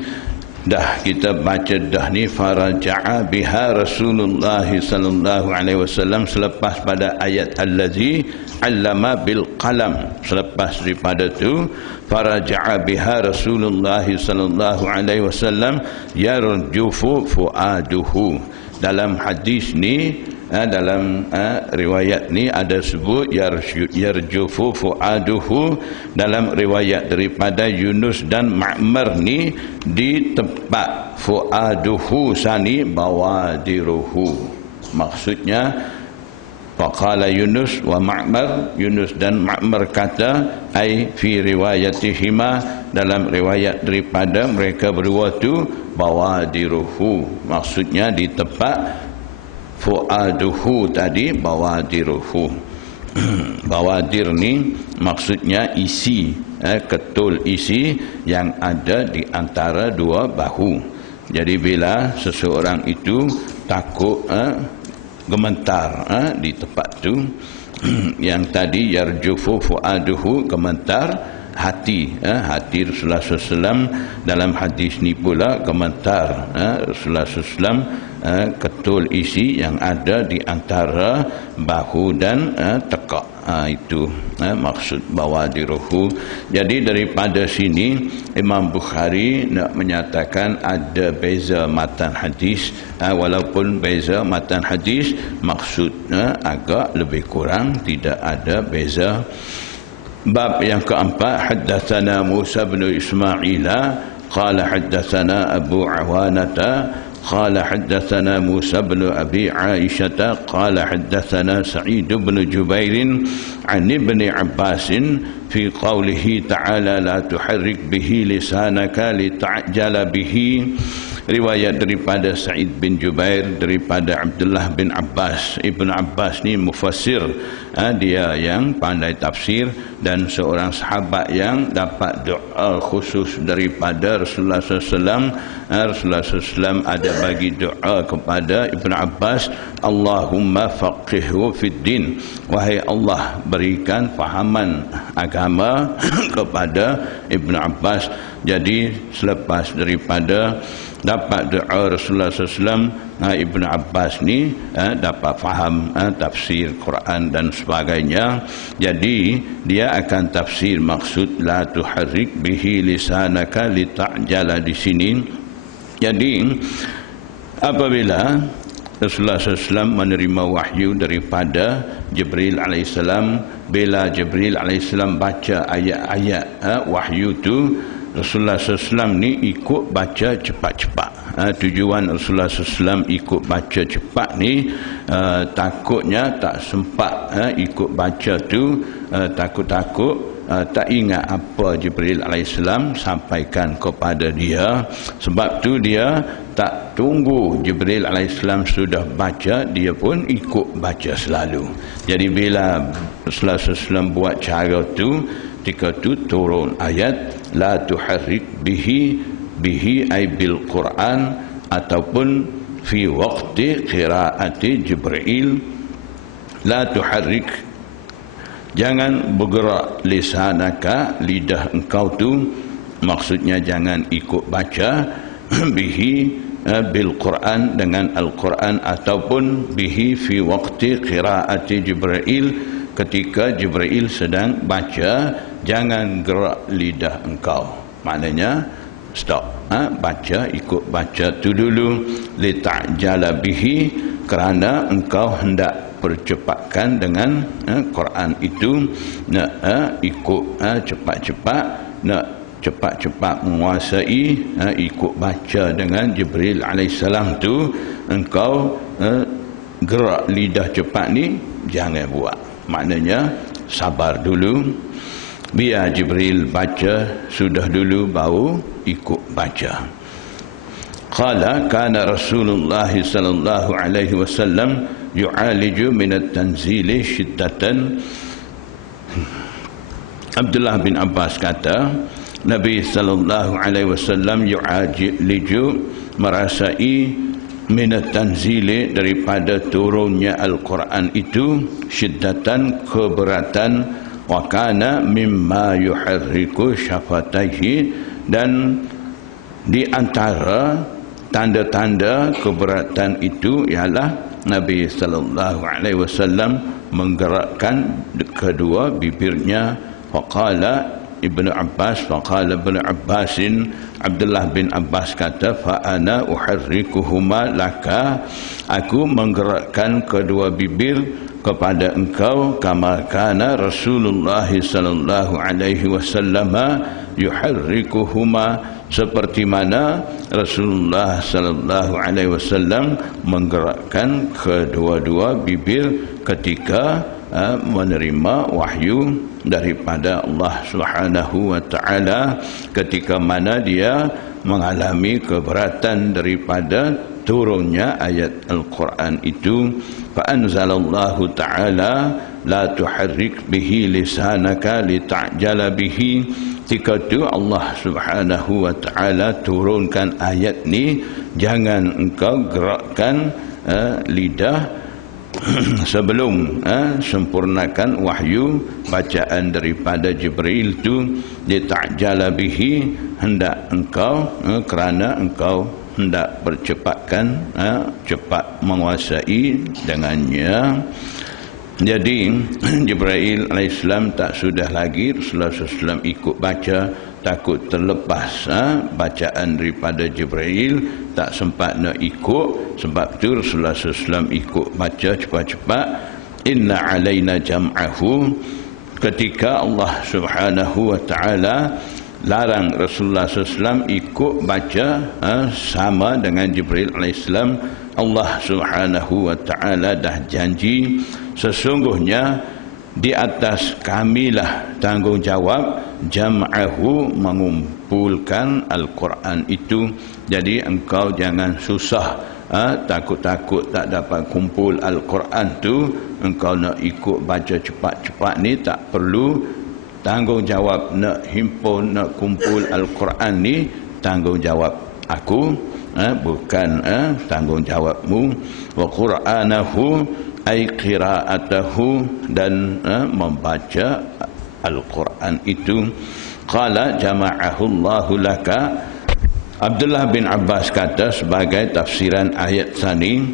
dah kita baca dah ni, faraja'a biha Rasulullah sallallahu alaihi wasallam, selepas pada ayat allazi 'allama bil qalam, selepas daripada tu faraja'a biha Rasulullah sallallahu alaihi wasallam yarjufu fuaduhu. Dalam hadis ni, dalam riwayat ni ada sebut yarjufu fuaduhu. Dalam riwayat daripada Yunus dan Ma'mar ni, di tempat fuaduhu sani bawadiruhu. Maksudnya faqala Yunus wa Ma'mar, Yunus dan Ma'mar kata, ai fi riwayatihima, dalam riwayat daripada mereka berdua tu bawadiruhu, maksudnya di tempat fuaduhu tadi bawadiruhu. Bawadir ni maksudnya isi, ketul isi yang ada di antara dua bahu. Jadi bila seseorang itu takut gementar di tempat tu, yang tadi yarjufu fuaduhu, gementar hati, hati Rasulullah SAW. Dalam hadis ni pula gementar Rasulullah SAW, ketul isi yang ada di antara bahu dan tekak. Itu maksud bawadiruhu. Jadi daripada sini Imam Bukhari nak menyatakan ada beza matan hadis, walaupun beza matan hadis, maksudnya agak lebih kurang, tidak ada beza. Bab yang keempat, haddatsana Musa bin Ismail qala haddatsana Abu Awanata qala haddatsana Musa bin Abi Aisyah qala haddatsana Sa'id bin Jubair an Ibn Abbas fi qawlihi ta'ala la tuharrik bihi lisanaka lita'jala bihi. Riwayat daripada Sa'id bin Jubair daripada Abdullah bin Abbas. Ibn Abbas ni mufassir, dia yang pandai tafsir dan seorang sahabat yang dapat doa khusus daripada Rasulullah SAW. Rasulullah SAW ada bagi doa kepada Ibn Abbas, Allahumma faqihhu fid din, wahai Allah berikan fahaman agama kepada Ibn Abbas. Jadi selepas daripada dapat doa Rasulullah SAW, Ibn Abbas ni dapat faham tafsir Quran dan sebagainya. Jadi dia akan tafsir maksud la tuharrik bihi lisanaka lita'jala di sini. Jadi apabila Rasulullah SAW menerima wahyu daripada Jibril AS, bila Jibril AS baca ayat-ayat wahyu tu, Rasulullah SAW ni ikut baca cepat-cepat. Tujuan Rasulullah SAW ikut baca cepat ni, takutnya tak sempat ikut baca tu, takut-takut tak ingat apa Jibril AS sampaikan kepada dia. Sebab tu dia tak tunggu Jibril AS sudah baca, dia pun ikut baca selalu. Jadi bila Rasulullah SAW buat cara tu, ketika tu turun ayat la tuharrik bihi ay bil Quran, ataupun fi waqti qiraati Jibril la tuharrik, jangan bergerak lisanaka, lidah engkau tu, maksudnya jangan ikut baca, bihi bil Quran, dengan Al-Quran, ataupun bihi fi waqti qiraati Jibril, ketika Jibril sedang baca, jangan gerak lidah engkau. Maknanya stop, baca, ikut baca tu dulu. Lita'jala bihi, kerana engkau hendak percepatkan dengan Quran itu, nak ikut cepat-cepat, nak cepat-cepat menguasai, ikut baca dengan Jibril alaihissalam tu, engkau gerak lidah cepat ni jangan buat. Maknanya sabar dulu, biar Jibril baca sudah dulu baru ikut baca. Qala kana Rasulullah sallallahu alaihi wasallam yu'aliju min at-tanzili shiddatan. Abdullah bin Abbas kata, Nabi sallallahu alaihi wasallam yu'aliju, merasai minat tanzili, daripada turunnya Al-Quran itu, syiddatan, keberatan, wa kana mimma yuharriku syafataihi, dan Di antara tanda-tanda keberatan itu ialah Nabi sallallahu alaihi wasallam menggerakkan kedua bibirnya. Faqala Ibnu Abbas, faqala Ibnu Abbasin, Abdullah bin Abbas kata, fa ana uharrikuhuma laka, aku menggerakkan kedua bibir kepada engkau, kama kana Rasulullah sallallahu alaihi wasallam yuharrikuhuma, seperti mana Rasulullah sallallahu alaihi wasallam menggerakkan kedua-dua bibir ketika menerima wahyu daripada Allah Subhanahu wa taala, ketika mana dia mengalami keberatan daripada turunnya ayat Al-Quran itu. Fa anzalallahu ta'ala la tuharrik bihi lisanaka lita'jala bihi. Ketika itu Allah Subhanahu wa taala turunkan ayat ni, jangan engkau gerakkan lidah sebelum sempurnakan wahyu bacaan daripada Jibril itu. Lita'jala bihi, hendak engkau kerana engkau hendak percepatkan, cepat menguasai dengannya. Jadi Jibril alaihissalam tak sudah lagi Rasulullah SAW ikut baca, takut terlepas bacaan daripada Jibril, tak sempat nak ikut. Sebab tu Rasulullah SAW ikut baca cepat-cepat. Inna alaina jam'ahu, ketika Allah Subhanahu wa ta'ala larang Rasulullah SAW ikut baca sama dengan Jibril alaihissalam, Allah Subhanahu wa ta'ala dah janji, sesungguhnya di atas kamilah tanggungjawab jam'ahu, mengumpulkan Al-Quran itu. Jadi engkau jangan susah takut-takut tak dapat kumpul Al-Quran tu, engkau nak ikut baca cepat-cepat ni tak perlu. Tanggungjawab nak himpun, nak kumpul Al-Quran ni tanggungjawab aku, bukan tanggungjawabmu. Wa Qur'anahu ay qira'atahu, dan membaca Al-Quran itu. Qala jama'ahu Allahu laka. Abdullah bin Abbas kata sebagai tafsiran ayat tadi,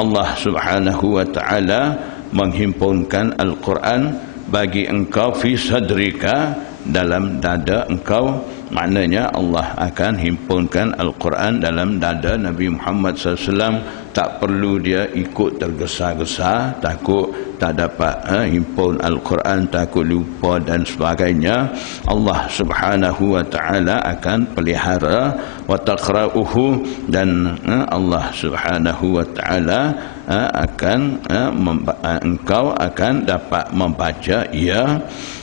Allah Subhanahu wa ta'ala menghimpunkan Al-Quran bagi engkau fi sadrika, dalam dada engkau. Maknanya Allah akan himpunkan Al-Quran dalam dada Nabi Muhammad SAW. Tak perlu dia ikut tergesa-gesa, takut tak dapat himpun Al-Quran, takut lupa dan sebagainya. Allah Subhanahu wa ta'ala akan pelihara. Wa taqra'uhu, dan Allah Subhanahu wa ta'ala akan engkau akan dapat membaca ia.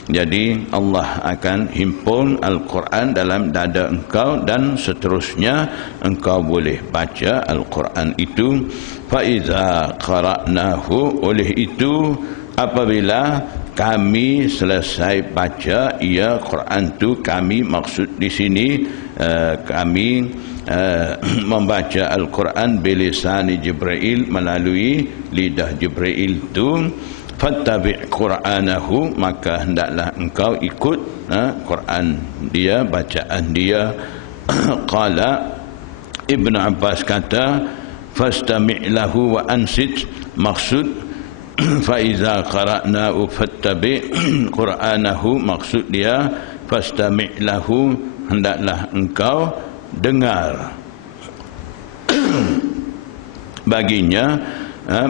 Jadi Allah akan himpun Al-Quran dalam dada engkau, dan seterusnya engkau boleh baca Al-Quran itu. Faiza qara'nahu, oleh itu apabila kami selesai baca ia Quran tu, kami maksud di sini kami membaca Al-Quran bilisani Jibril, melalui lidah Jibril tu. Fattabi' Qur'anahu, maka hendaklah engkau ikut Quran dia, bacaan dia. Qala Ibnu Abbas kata, fastami' lahu wa ansit, maksud faiza qara'nahu fattabi' Qur'anahu, maksud dia fastami' lahu, hendaklah engkau dengar baginya,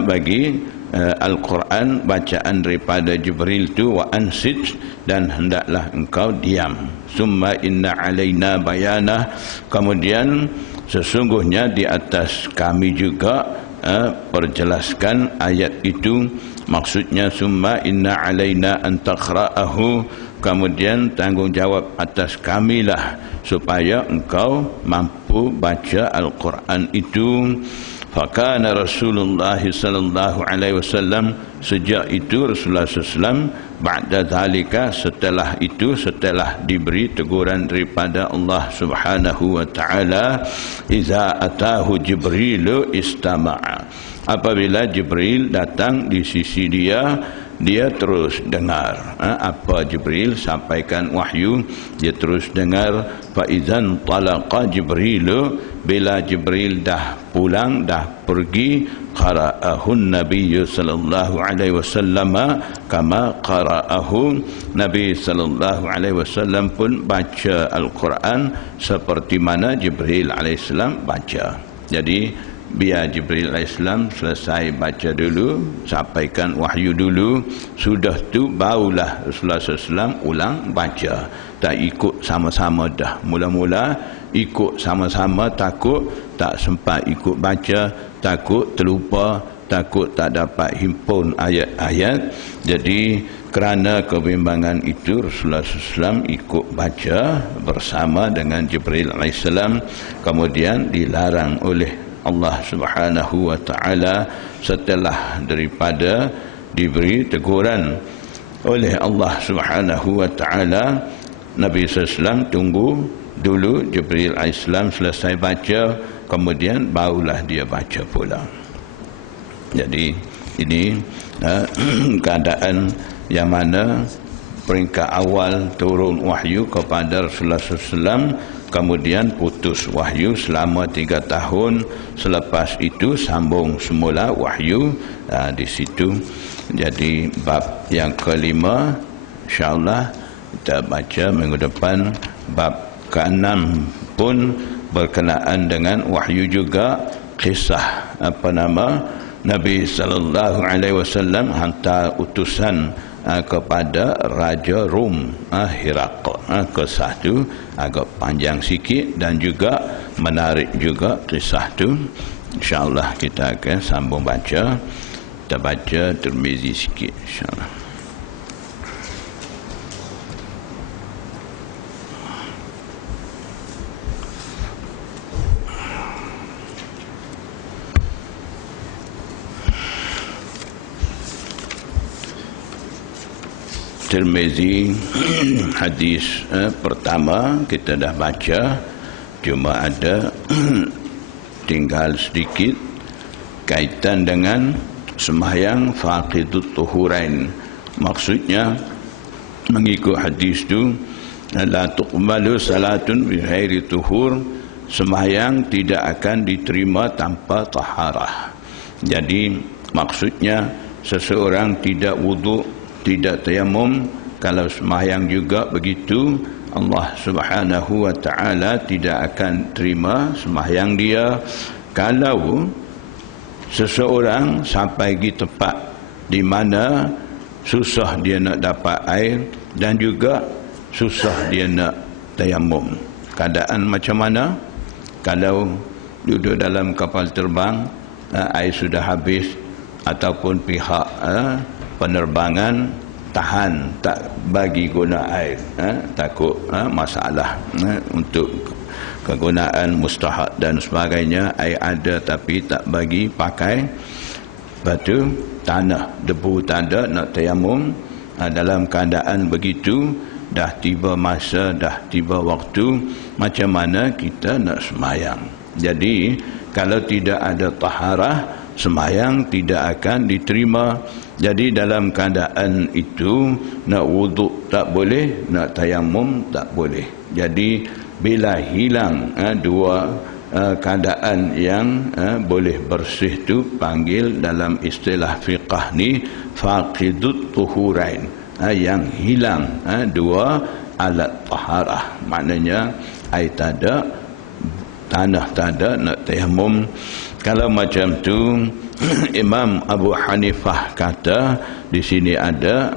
bagi Al-Quran bacaan daripada Jibril tu. Wa ansit, dan hendaklah engkau diam. Summa inna alaina bayanah, kemudian sesungguhnya di atas kami juga perjelaskan ayat itu. Maksudnya summa inna alaina an taqra'ahu, kemudian tanggungjawab atas kamilah supaya engkau mampu baca Al-Quran itu. Fakana Rasulullah sallallahu alaihi wasallam, sejak itu Rasulullah SAW ba'da zalika, setelah itu, setelah diberi teguran daripada Allah Subhanahu wa taala, iza atahu Jibril istama'a, apabila Jibril datang di sisi dia, dia terus dengar apa Jibril sampaikan wahyu, dia terus dengar. Fa idzan talaqa Jibril, bila Jibril dah pulang, dah pergi, qara'ahun Nabi sallallahu alaihi wasallam kama qara'ahu, Nabi sallallahu alaihi wasallam pun baca Al-Quran seperti mana Jibril alaihissalam baca. Jadi biar Jibril alaihissalam selesai baca dulu, sampaikan wahyu dulu, sudah tu barulah Rasulullah SAW ulang baca. Tak ikut sama-sama dah. Mula-mula ikut sama-sama, takut tak sempat ikut baca, takut terlupa, takut tak dapat himpun ayat-ayat. Jadi kerana kebimbangan itu Rasulullah SAW ikut baca bersama dengan Jibril alaihissalam, kemudian dilarang oleh Allah Subhanahu wa taala setelah daripada diberi teguran oleh Allah Subhanahu wa taala. Nabi SAW tunggu dulu Jibril alaihissalam selesai baca, kemudian barulah dia baca pula. Jadi ini keadaan yang mana peringkat awal turun wahyu kepada Rasulullah SAW, kemudian putus wahyu selama 3 tahun. Selepas itu sambung semula wahyu di situ. Jadi bab yang kelima insya-Allah kita baca minggu depan. Bab ke-6 pun berkenaan dengan wahyu juga, kisah Nabi sallallahu alaihi wasallam hantar utusan kepada Raja Rom, Herakl. Kisah tu agak panjang sikit dan juga menarik juga kisah tu. InsyaAllah kita akan sambung baca. Kita baca Tirmizi sikit insyaAllah. Tirmizi hadis pertama kita dah baca, cuma ada tinggal sedikit kaitan dengan sembahyang faqidut tuhurain. Maksudnya mengikut hadis tu, la tuqbalu salatun bi ghairi tuhur, sembahyang tidak akan diterima tanpa taharah. Jadi maksudnya seseorang tidak wuduk, tidak tayamum, kalau sembahyang juga begitu, Allah Subhanahu wa taala tidak akan terima sembahyang dia. Kalau seseorang sampai di tempat di mana susah dia nak dapat air dan juga susah dia nak tayamum, keadaan macam mana? Kalau duduk dalam kapal terbang, air sudah habis, ataupun pihak penerbangan tahan tak bagi guna air, takut masalah untuk kegunaan mustahak dan sebagainya, air ada tapi tak bagi pakai, batu tanah debu tak ada nak tayamum. Dalam keadaan begitu, dah tiba masa, dah tiba waktu, macam mana kita nak sembahyang? Jadi kalau tidak ada taharah, sembahyang tidak akan diterima. Jadi dalam keadaan itu, nak wuduk tak boleh, nak tayamum tak boleh. Jadi bila hilang dua keadaan yang boleh bersih tu, panggil dalam istilah fiqah ni faqidut tuhurain, yang hilang dua alat taharah. Maknanya air tak ada, tanah tak ada, nak tayamum. Kalau macam tu, Imam Abu Hanifah kata, di sini ada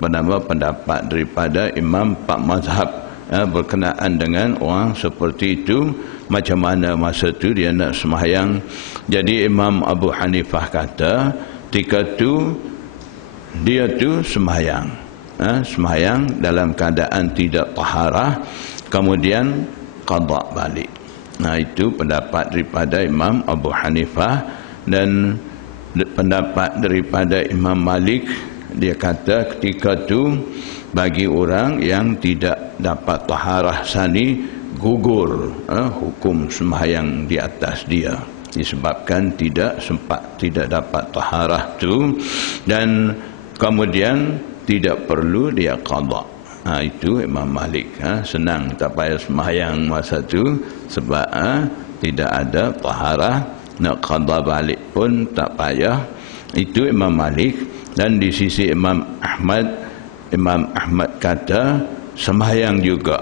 pendapat daripada Imam Pak Mazhab berkenaan dengan orang seperti itu, macam mana masa tu dia nak sembahyang. Jadi Imam Abu Hanifah kata, ketika tu dia tu sembahyang, sembahyang dalam keadaan tidak taharah, kemudian qada balik. Itu pendapat daripada Imam Abu Hanifah. Dan pendapat daripada Imam Malik, dia kata ketika tu bagi orang yang tidak dapat taharah sani, gugur hukum sembahyang di atas dia, disebabkan tidak sempat, tidak dapat taharah tu. Dan kemudian tidak perlu dia qada. Itu Imam Malik. Senang, tak payah sembahyang masa tu sebab tidak ada taharah, nak qada balik pun tak payah. Itu Imam Malik. Dan di sisi Imam Ahmad kata sembahyang juga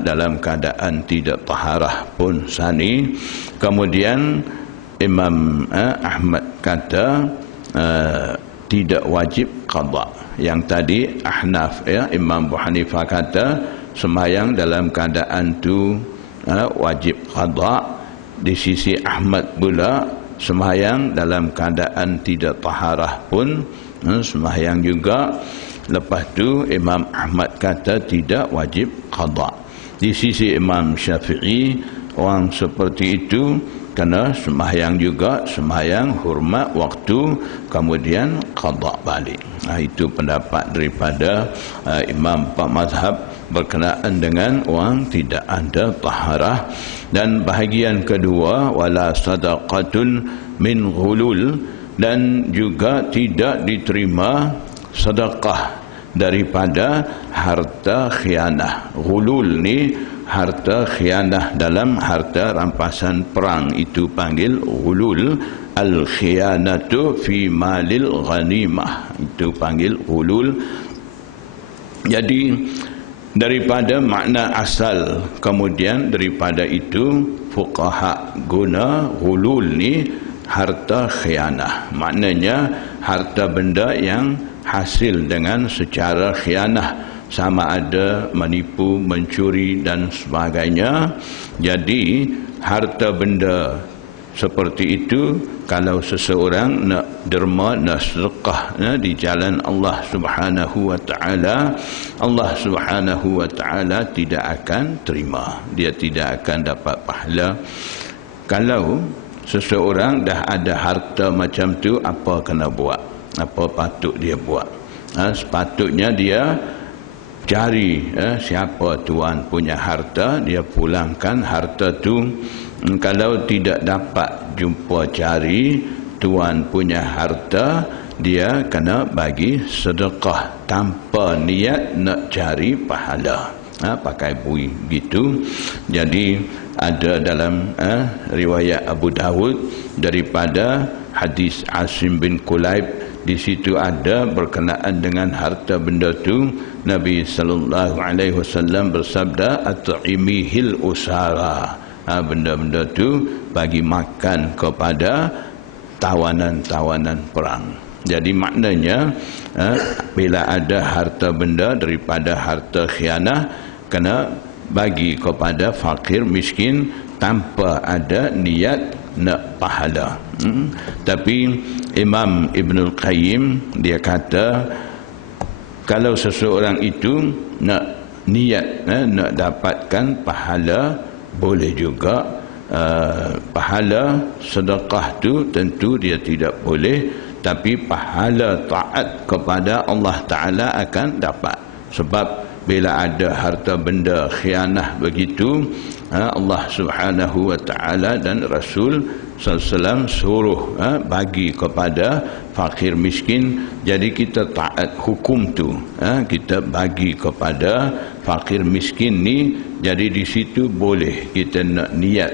dalam keadaan tidak taharah pun sani. Kemudian Imam Ahmad kata tidak wajib qada. Yang tadi Ahnaf, Imam Abu Hanifah kata sembahyang dalam keadaan tu wajib qada. Di sisi Ahmad pula sembahyang dalam keadaan tidak taharah pun sembahyang juga. Lepas tu Imam Ahmad kata tidak wajib qada. Di sisi Imam Syafi'i, orang seperti itu kena sembahyang juga, sembahyang hormat waktu, kemudian qada balik. Itu pendapat daripada imam empat mazhab berkenaan dengan orang tidak ada taharah. Dan bahagian kedua, wala sadaqatun min ghulul, dan juga tidak diterima sedekah daripada harta khianah. Ghulul ni harta khianah dalam harta rampasan perang, itu panggil ghulul. Al-khianatu fi malil ghanimah, itu panggil ghulul. Jadi daripada makna asal, kemudian daripada itu fuqaha guna ghulul ni harta khianah, maknanya harta benda yang hasil dengan secara khianah, sama ada menipu, mencuri dan sebagainya. Jadi harta benda seperti itu, kalau seseorang nak derma, nak sedekah di jalan Allah Subhanahu wa taala, Allah Subhanahu wa taala tidak akan terima, dia tidak akan dapat pahala. Kalau seseorang dah ada harta macam tu, apa kena buat? Apa patut dia buat? Sepatutnya dia cari siapa tuan punya harta, dia pulangkan harta tu. Kalau tidak dapat jumpa cari tuan punya harta, dia kena bagi sedekah tanpa niat nak cari pahala. Pakai bui gitu. Jadi ada dalam riwayat Abu Dawud daripada hadis Asim bin Kulaib, di situ ada berkenaan dengan harta benda tu. Nabi sallallahu alaihi wasallam bersabda, at'imihil usara, benda-benda tu bagi makan kepada tawanan-tawanan perang. Jadi maknanya bila ada harta benda daripada harta khianah, kena bagi kepada fakir miskin tanpa ada niat nak pahala. Tapi Imam Ibnul Qayyim dia kata, kalau seseorang itu nak niat nak dapatkan pahala, boleh juga. Pahala sedekah tu tentu dia tidak boleh, tapi pahala taat kepada Allah Ta'ala akan dapat. Sebab bila ada harta benda khianah begitu, Allah Subhanahu wa Ta'ala dan Rasul SAW suruh bagi kepada fakir miskin. Jadi kita taat hukum tu, kita bagi kepada fakir miskin ni. Jadi di situ boleh kita nak niat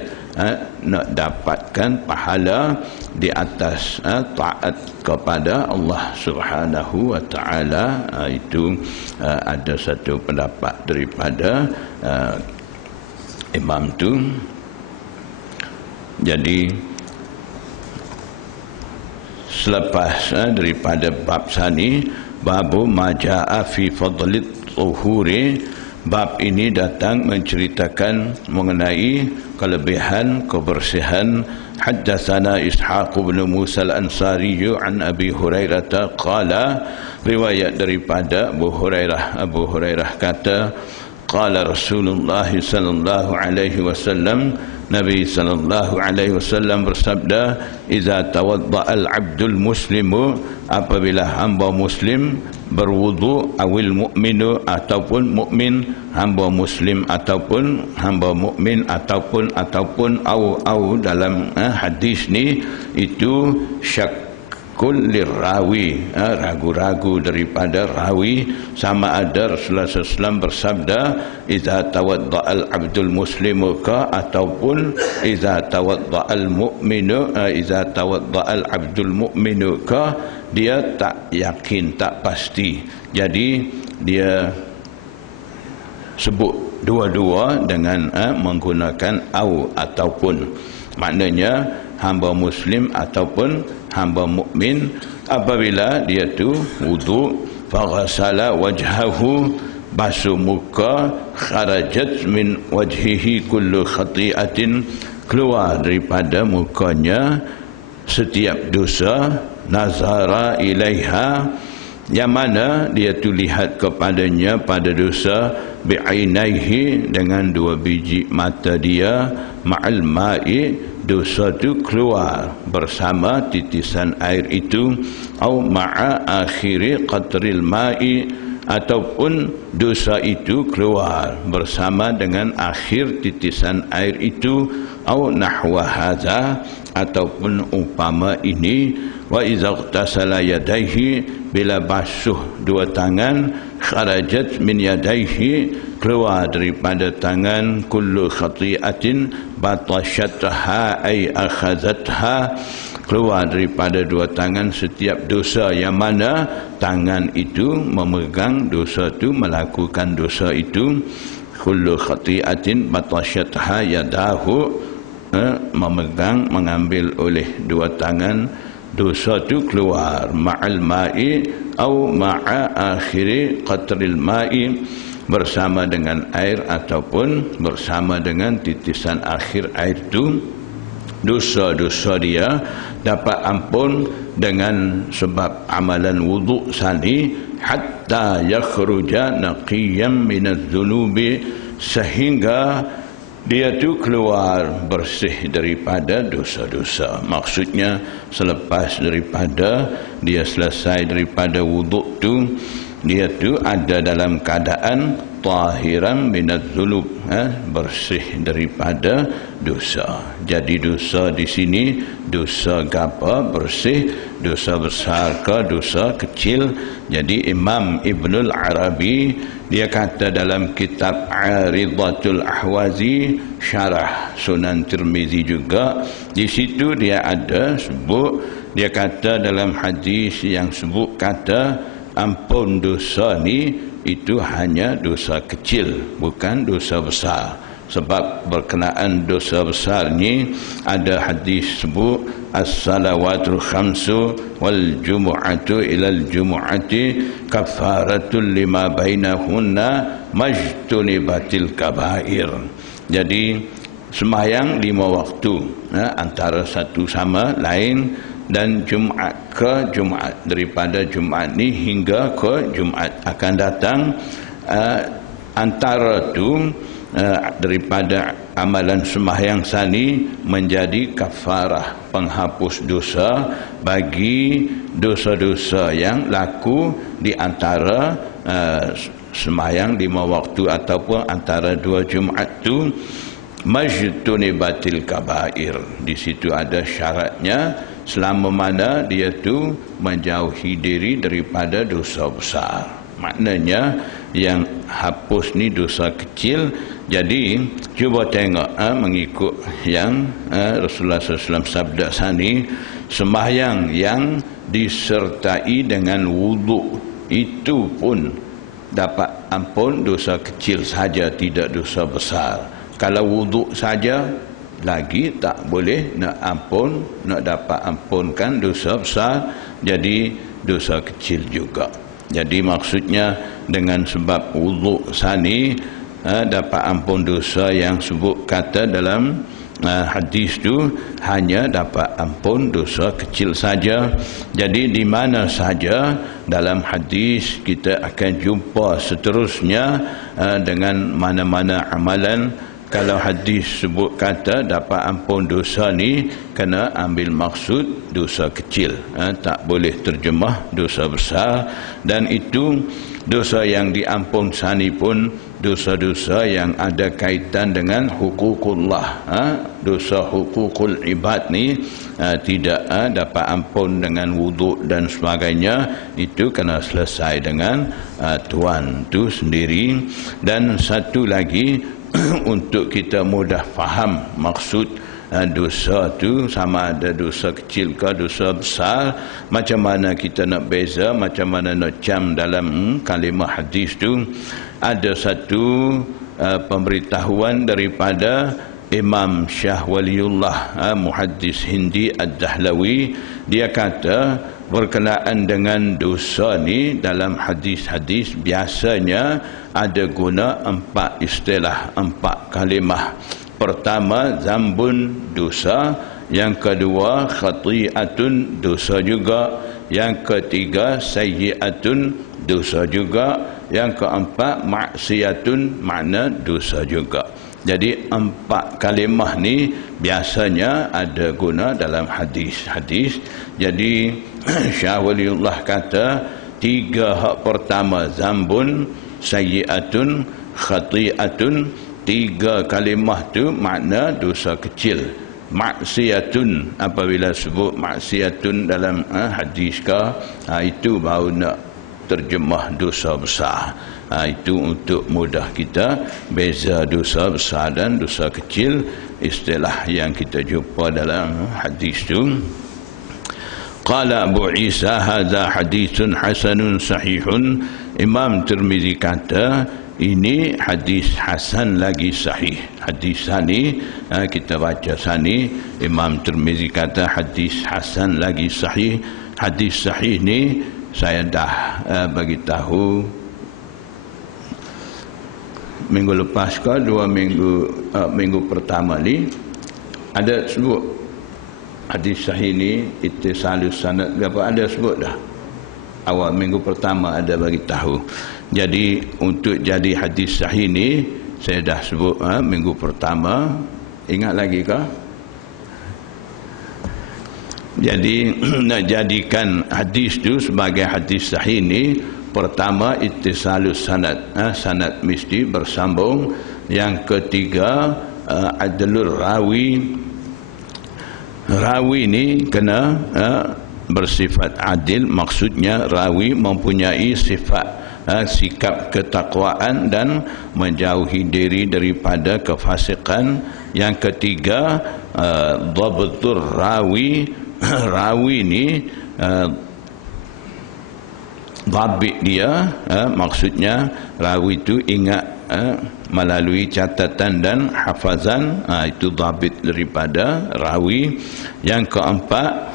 nak dapatkan pahala di atas taat kepada Allah Subhanahu wa Ta'ala. Itu ada satu pendapat daripada imam tu. Jadi selepas daripada bab sani, babu maja'a fi fadlit tuhuri, bab ini datang menceritakan mengenai kelebihan kebersihan. Haddatsana Ishaq bin Musa al-Ansari an Abi Hurairah qala, riwayat daripada Abu Hurairah kata, qala Rasulullah sallallahu alaihi wasallam, Nabi sallallahu alaihi wasallam bersabda, iza tawadda al-abdul muslimu, apabila hamba muslim berwudu, awil mu'minu, ataupun mukmin, hamba muslim ataupun hamba mukmin, ataupun au dalam hadis ni itu syak syakul lirawi, ragu-ragu daripada rawi. Sama ada Rasulullah SAW bersabda, iza tawadda'al abdul muslimu ka, ataupun iza tawadda'al mu'minu, iza tawadda'al abdul mu'minu ka, dia tak yakin, tak pasti. Jadi dia sebut dua-dua dengan menggunakan au ataupun. Maknanya hamba muslim ataupun hamba mukmin apabila dia tu wudu, faghasala wajhahu, basuh muka, kharajat min wajhihi kullu khati'atin, keluar daripada mukanya setiap dosa, nazara ilaiha, yang mana dia tu lihat kepadanya pada dosa, bi'ainaihi, dengan dua biji mata dia, ma'al ma'i, dosa tu keluar bersama titisan air itu, au ma'a akhiri qatril ma'i, ataupun dosa itu keluar bersama dengan akhir titisan air itu, au nahwa hadza, ataupun umpama ini. Wa iza ightasala yadayhi, bila basuh dua tangan, kharajat min yadayhi, keluar daripada tangan, kullu khati'atin batashatha ay akhazatha, keluar daripada dua tangan setiap dosa yang mana tangan itu memegang dosa itu, melakukan dosa itu. Kullu khati'atin batashatha yadahu, memegang, mengambil oleh dua tangan, dosa itu keluar, ma'al ma'i au ma'a akhiri qatril ma'i, bersama dengan air ataupun bersama dengan titisan akhir air itu. Dosa-dosa dia dapat ampun dengan sebab amalan wudu sani, hatta yakhruja naqiyan minadz dzunubi, sehingga dia tu keluar bersih daripada dosa-dosa. Maksudnya selepas daripada dia selesai daripada wuduk tu, dia tu ada dalam keadaan tahiran minadz dzunub, bersih daripada dosa. Jadi dosa di sini dosa gapa bersih, dosa besar ke dosa kecil. Jadi Imam Ibnul Arabi dia kata dalam kitab Aridatul Ahwazi, syarah Sunan Tirmizi juga, di situ dia ada sebut, dia kata dalam hadis yang sebut kata ampun dosa ni itu hanya dosa kecil, bukan dosa besar. Sebab berkenaan dosa besar ni ada hadis sebut as-salawatul khamsu wal jumu'atu ilal jumu'ati kafaratul lima bainahunna majtunibatil kabair. Jadi sembahyang 5 waktu, antara satu sama lain, dan Jumaat ke Jumaat, daripada Jumaat ni hingga ke Jumaat akan datang, antara tu daripada amalan sembahyang sani menjadi kafarah, penghapus dosa bagi dosa-dosa yang laku di antara sembahyang 5 waktu ataupun antara 2 Jumaat tu. Majtunibatil kabair, di situ ada syaratnya, selama mana dia tu menjauhi diri daripada dosa besar. Maknanya yang hapus ni dosa kecil. Jadi cuba tengok mengikut yang Rasulullah SAW sabda sani, sembahyang yang disertai dengan wuduk itu pun dapat ampun dosa kecil saja, tidak dosa besar. Kalau wuduk saja lagi tak boleh nak ampun, nak dapat ampunkan dosa besar, jadi dosa kecil juga. Jadi maksudnya dengan sebab wuduk sani dapat ampun dosa yang sebut kata dalam hadis tu hanya dapat ampun dosa kecil saja. Jadi di mana saja dalam hadis kita akan jumpa seterusnya dengan mana-mana amalan. Kalau hadis sebut kata dapat ampun dosa ni, kena ambil maksud dosa kecil, tak boleh terjemah dosa besar. Dan itu dosa yang diampun sani pun dosa-dosa yang ada kaitan dengan hukukullah, dosa hukukul ibad ni tidak dapat ampun dengan wuduk dan sebagainya, itu kena selesai dengan tuan tu sendiri. Dan satu lagi untuk kita mudah faham maksud dosa tu, sama ada dosa kecil ke dosa besar, macam mana kita nak beza, macam mana nak cam dalam kalimah hadis tu. Ada satu pemberitahuan daripada Imam Syah Waliullah Muhaddis Hindi Ad-Dahlawi. Dia kata berkenaan dengan dosa ni dalam hadis-hadis biasanya ada guna 4 istilah, 4 kalimah. Pertama, zambun, dosa. Yang kedua, khati'atun, dosa juga. Yang ketiga, sayyi'atun, dosa juga. Yang keempat, maksiatun, makna dosa juga. Jadi 4 kalimah ni biasanya ada guna dalam hadis-hadis. Jadi Syah Waliullah kata 3 hak pertama, zambun, sayyi'atun, khati'atun. 3 kalimah tu makna dosa kecil. Maksiatun, apabila sebut maksiatun dalam hadis ke, itu baru nak terjemah dosa besar. Itu untuk mudah kita beza dosa besar dan dosa kecil, istilah yang kita jumpa dalam hadis tu. Qala Abu Isa hadza hadithun hasanun sahihun. Imam Tirmizi kata ini hadis hasan lagi sahih. Hadis sani, kita baca sani, Imam Tirmizi kata hadis hasan lagi sahih. Hadis sahih ni saya dah bagi tahu minggu lepas ke 2 minggu pertama ni, ada sebut hadis sahih ni ittisalus sanad apa, ada sebut dah. Awal minggu pertama ada bagi tahu. Jadi untuk jadi hadis sahih ni saya dah sebut minggu pertama. Ingat lagi ke? Jadi nak jadikan hadis tu sebagai hadis sahih ni, pertama ittisalus sanad, sanad mesti bersambung. Yang ketiga adlur rawi. Rawi ni kena bersifat adil, maksudnya rawi mempunyai sifat sikap ketakwaan dan menjauhi diri daripada kefasikan. Yang ketiga dhabtur rawi. Rawi ni dhabit dia, maksudnya rawi itu ingat melalui catatan dan hafazan, itu dhabit daripada rawi. Yang keempat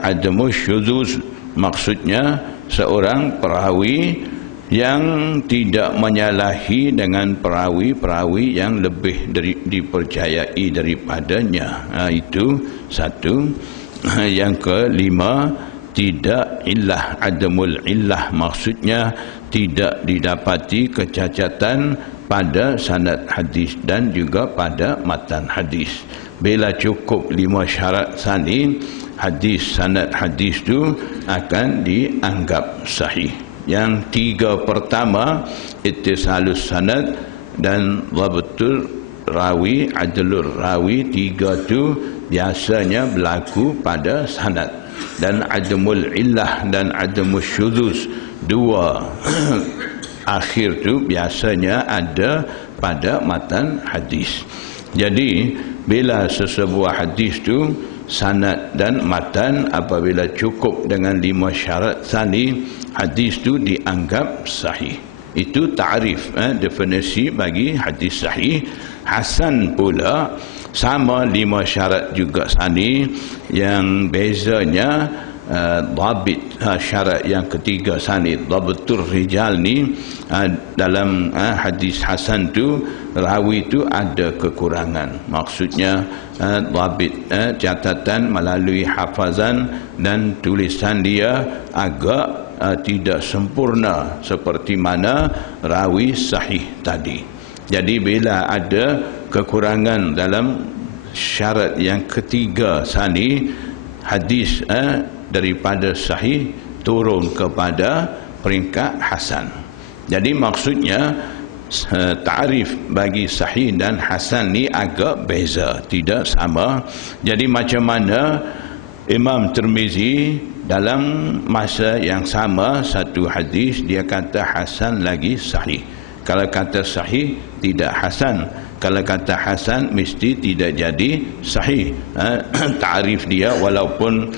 adamus syuzuz, maksudnya seorang perawi yang tidak menyalahi dengan perawi-perawi yang lebih dipercayai daripadanya. Itu satu. Yang kelima, tidak illah, adamul illah, maksudnya tidak didapati kecacatan pada sanad hadis dan juga pada matan hadis. Bila cukup 5 syarat sani, hadis, sanad hadis itu akan dianggap sahih. Yang 3 pertama, ittisalus sanad dan dhabtul rawi, adlur rawi. 3 tu biasanya berlaku pada sanad. Dan adamul illah dan adamus syuzuz, 2 akhir tu biasanya ada pada matan hadis. Jadi bila sesebuah hadis tu sanad dan matan apabila cukup dengan 5 syarat sani, hadis tu dianggap sahih. Itu ta'rif, definisi bagi hadis sahih. Hasan pula sama 5 syarat juga sani, yang bezanya dhabit, syarat yang ketiga sani, dhabtur rijal ni, dalam hadis hasan tu rawi tu ada kekurangan, maksudnya dhabit, catatan melalui hafazan dan tulisan dia agak tidak sempurna seperti mana rawi sahih tadi. Jadi bila ada kekurangan dalam syarat yang ketiga sani, hadis daripada sahih turun kepada peringkat hasan. Jadi maksudnya ta'rif bagi sahih dan hasan ni agak beza, tidak sama. Jadi macam mana Imam Tirmizi dalam masa yang sama satu hadis dia kata hasan lagi sahih. Kalau kata sahih tidak hasan, kalau kata hasan mesti tidak jadi sahih. Ta'rif dia walaupun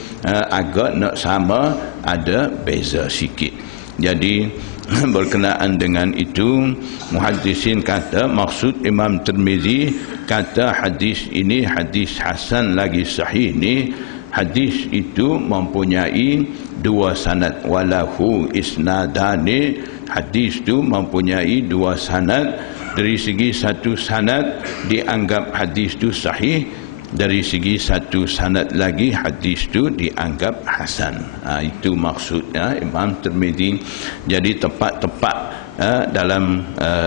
agak nak sama, ada beza sikit. Jadi berkenaan dengan itu, muhaddisin kata maksud Imam Tirmizi kata hadis ini hadis hasan lagi sahih ni, hadis itu mempunyai dua sanad, walahu isnadani, hadis itu mempunyai dua sanad. Dari segi satu sanad dianggap hadis itu sahih, dari segi satu sanad lagi hadis itu dianggap hasan. Itu maksudnya Imam Tirmizi. Jadi tepat-tepat dalam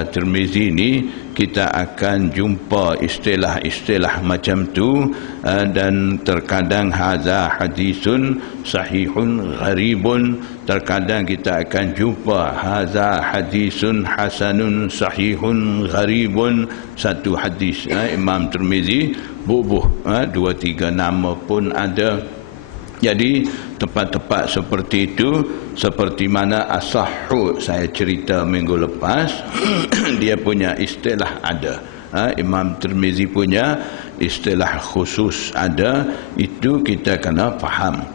Tirmizi ini kita akan jumpa istilah-istilah macam tu, dan terkadang hadza hadisun sahihun gharibun, terkadang kita akan jumpa hadza hadisun hasanun sahihun gharibun. Satu hadis Imam Tirmizi bubuh dua tiga nama pun ada. Jadi tepat-tepat seperti itu, seperti mana As-Sahhu saya cerita minggu lepas dia punya istilah ada, Imam Tirmizi punya istilah khusus ada. Itu kita kena faham.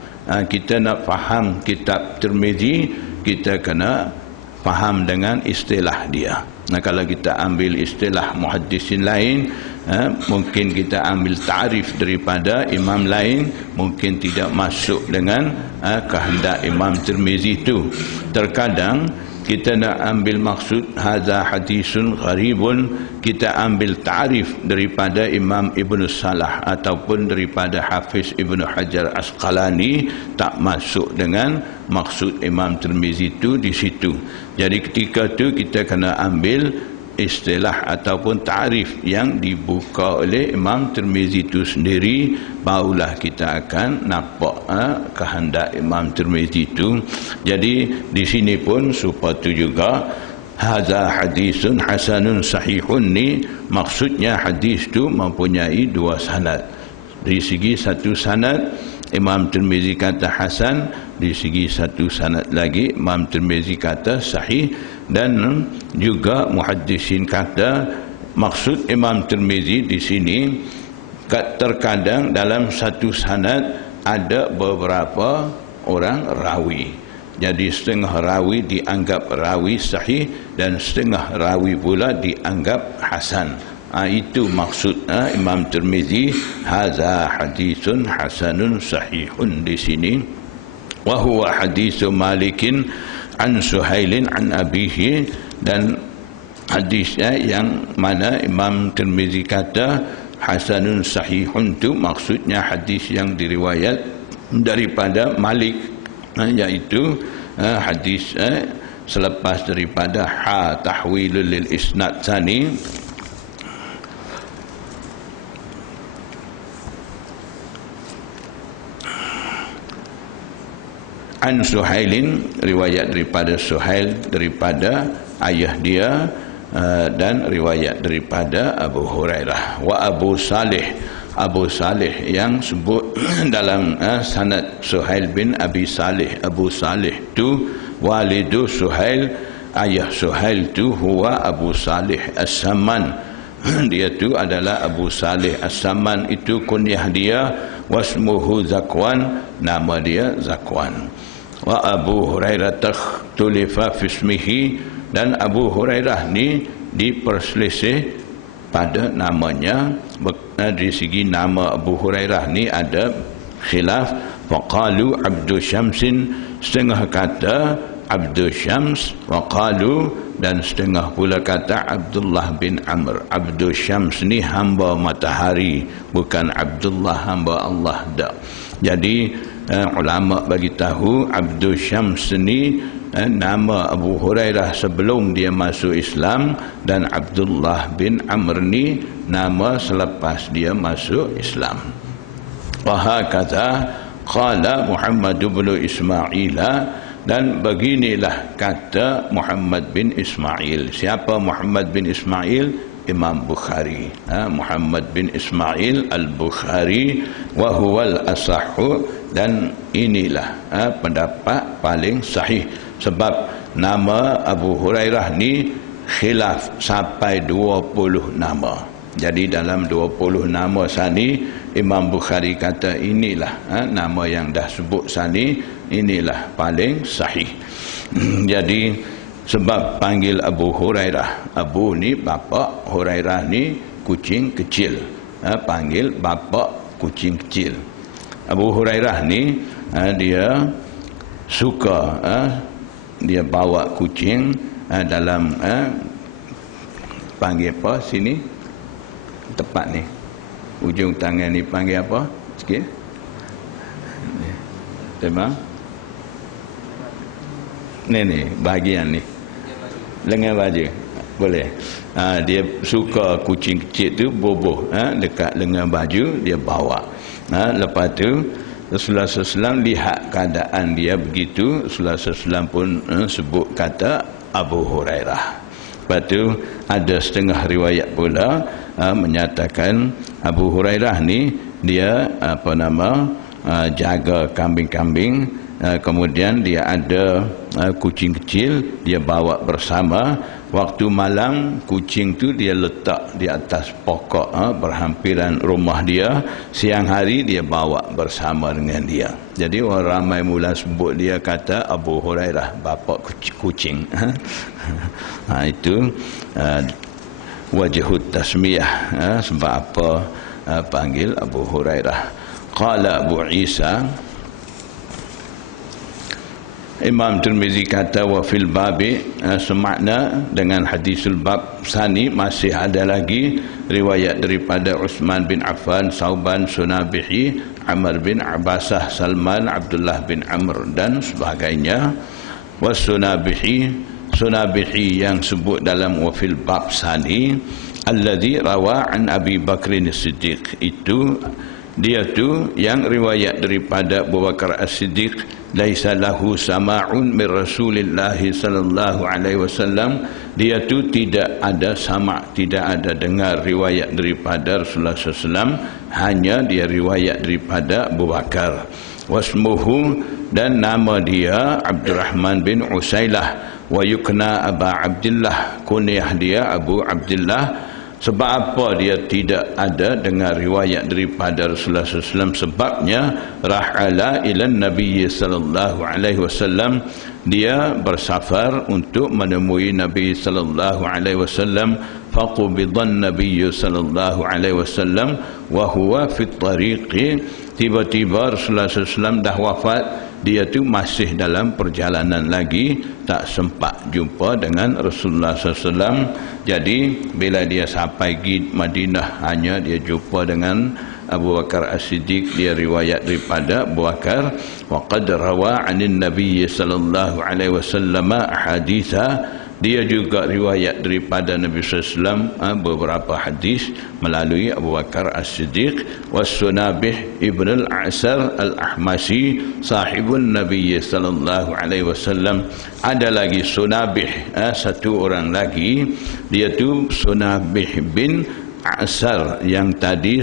Kita nak faham kitab Tirmizi, kita kena faham dengan istilah dia. Kalau kita ambil istilah muhaddisin lain, mungkin kita ambil ta'rif daripada imam lain, mungkin tidak masuk dengan kehendak Imam Tirmizi itu. Terkadang kita nak ambil maksud hadza hadisun gharibun, kita ambil ta'rif daripada Imam Ibn Salah ataupun daripada Hafiz Ibn Hajar Asqalani, tak masuk dengan maksud Imam Tirmizi itu di situ. Jadi ketika itu kita kena ambil istilah ataupun ta'rif yang dibuka oleh Imam Tirmizi itu sendiri, barulah kita akan nampak kehendak Imam Tirmizi itu. Jadi di sini pun supaya itu juga hadza hadisun hasanun sahihun ni, maksudnya hadis itu mempunyai dua sanad. Dari segi satu sanad Imam Tirmizi kata hasan, di segi satu sanad lagi Imam Tirmizi kata sahih. Dan juga muhaddisin kata maksud Imam Tirmizi di sini, terkadang dalam satu sanad ada beberapa orang rawi. Jadi setengah rawi dianggap rawi sahih dan setengah rawi pula dianggap hasan. Itu maksud Imam Tirmizi hadza hadisun hasanun sahihun di sini. Wa huwa hadisu Malikin an Suhailin an abihi, dan hadisnya yang mana Imam Tirmizi kata hasanun sahihun tu maksudnya hadis yang diriwayat daripada Malik, iaitu hadis selepas daripada tahwilul lil isnad tsani. An Suhailin, riwayat daripada Suhail daripada ayah dia, dan riwayat daripada Abu Hurairah. Wa Abu Salih, Abu Salih yang sebut dalam sanad Suhail bin Abi Salih. Abu Salih tu walidu Suhail, ayah Suhail tu huwa Abu Salih As-Samman. Dia tu adalah Abu Salih As-Samman, itu kunyah dia. Wasmuhu Zakwan, nama dia Zakwan. Wa Abu Hurairah tulifa fismihi, dan Abu Hurairah ni diperselisih pada namanya. Dari segi nama Abu Hurairah ni ada khilaf. Faqalu Abdu Syamsin, setengah kata Abdu Syams, waqalu, dan setengah pula kata Abdullah bin Amr. Abdu Syams ni hamba matahari, bukan Abdullah hamba Allah dak. Jadi ulama bagi tahu Abdu Syams ni nama Abu Hurairah sebelum dia masuk Islam, dan Abdullah bin Amr ni nama selepas dia masuk Islam. Wa hakadha qala Muhammad bin Ismail, Dan beginilah kata Muhammad bin Ismail. Siapa Muhammad bin Ismail? Imam Bukhari. Muhammad bin Ismail al-Bukhari wa huwal asahhu, dan inilah pendapat paling sahih. Sebab nama Abu Hurairah ni khilaf sampai 20 nama. Jadi dalam 20 nama sani, Imam Bukhari kata inilah nama yang dah sebut sani, inilah paling sahih. Jadi sebab panggil Abu Hurairah, Abu ni bapa, Hurairah ni kucing kecil, panggil bapa kucing kecil. Abu Hurairah ni dia suka dia bawa kucing dalam panggil apa sini tepat ni, ujung tangan ni panggil apa sikit, tema ni bahagian ni lengan baju boleh. Dia suka kucing kecil tu boboh dekat lengan baju dia bawa. Lepas tu Rasulullah SAW lihat keadaan dia begitu, Rasulullah SAW pun sebut kata Abu Hurairah. Lepas tu ada setengah riwayat pula menyatakan Abu Hurairah ni dia jaga kambing-kambing, kemudian dia ada kucing kecil dia bawa bersama. Waktu malam kucing tu dia letak di atas pokok berhampiran rumah dia, siang hari dia bawa bersama dengan dia. Jadi orang ramai mula sebut dia kata Abu Hurairah bapa kucing. Itu wajhut tasmiyah, sebab apa panggil Abu Hurairah. Qala Abu Isa, Imam Tirmizi kata wa fil babi, semakna dengan hadisul bab sani masih ada lagi riwayat daripada Uthman bin Affan, Sauban, Sunabihi, Amr bin Abbasah, Salman, Abdullah bin Amr dan sebagainya. Wa Sunabihi yang sebut dalam wa fil bab sani alladhi rawa an Abi Bakrin As-Siddiq, itu dia tu yang riwayat daripada Abu Bakar As-Siddiq, laisa lahu sama'un min Rasulillah sallallahu alaihi wasallam, dia tu tidak ada sama', tidak ada dengar riwayat daripada Rasulullah SAW, hanya dia riwayat daripada Abu Bakar. Wasmuhu, dan nama dia Abdurrahman bin Usailah, wa yukna Aba Abdullah, kunyah dia Abu Abdullah. Sebab apa dia tidak ada dengar riwayat daripada Rasulullah SAW? Sebabnya rahala ilan Nabi sallallahu alaihi wasallam, dia bersafar untuk menemui Nabi sallallahu alaihi wasallam. Faqubidan Nabi sallallahu alaihi wasallam wa huwa fi tariqi, tiba-tiba Rasulullah SAW dah wafat, dia tu masih dalam perjalanan lagi, tak sempat jumpa dengan Rasulullah SAW. Jadi bila dia sampai di Madinah, hanya dia jumpa dengan Abu Bakar As-Siddiq, dia riwayat daripada Abu Bakar. Wa qad rawa 'anin Nabi sallallahu alaihi wasallam haditha, dia juga riwayat daripada Nabi SAW beberapa hadis melalui Abu Bakar As-Siddiq. Was-Sunabih ibn al-A'sar al-Ahmasi sahibun Nabi sallallahu alaihi wasallam, ada lagi Sunabih, satu orang lagi, dia tu Sunabih bin A'sar, yang tadi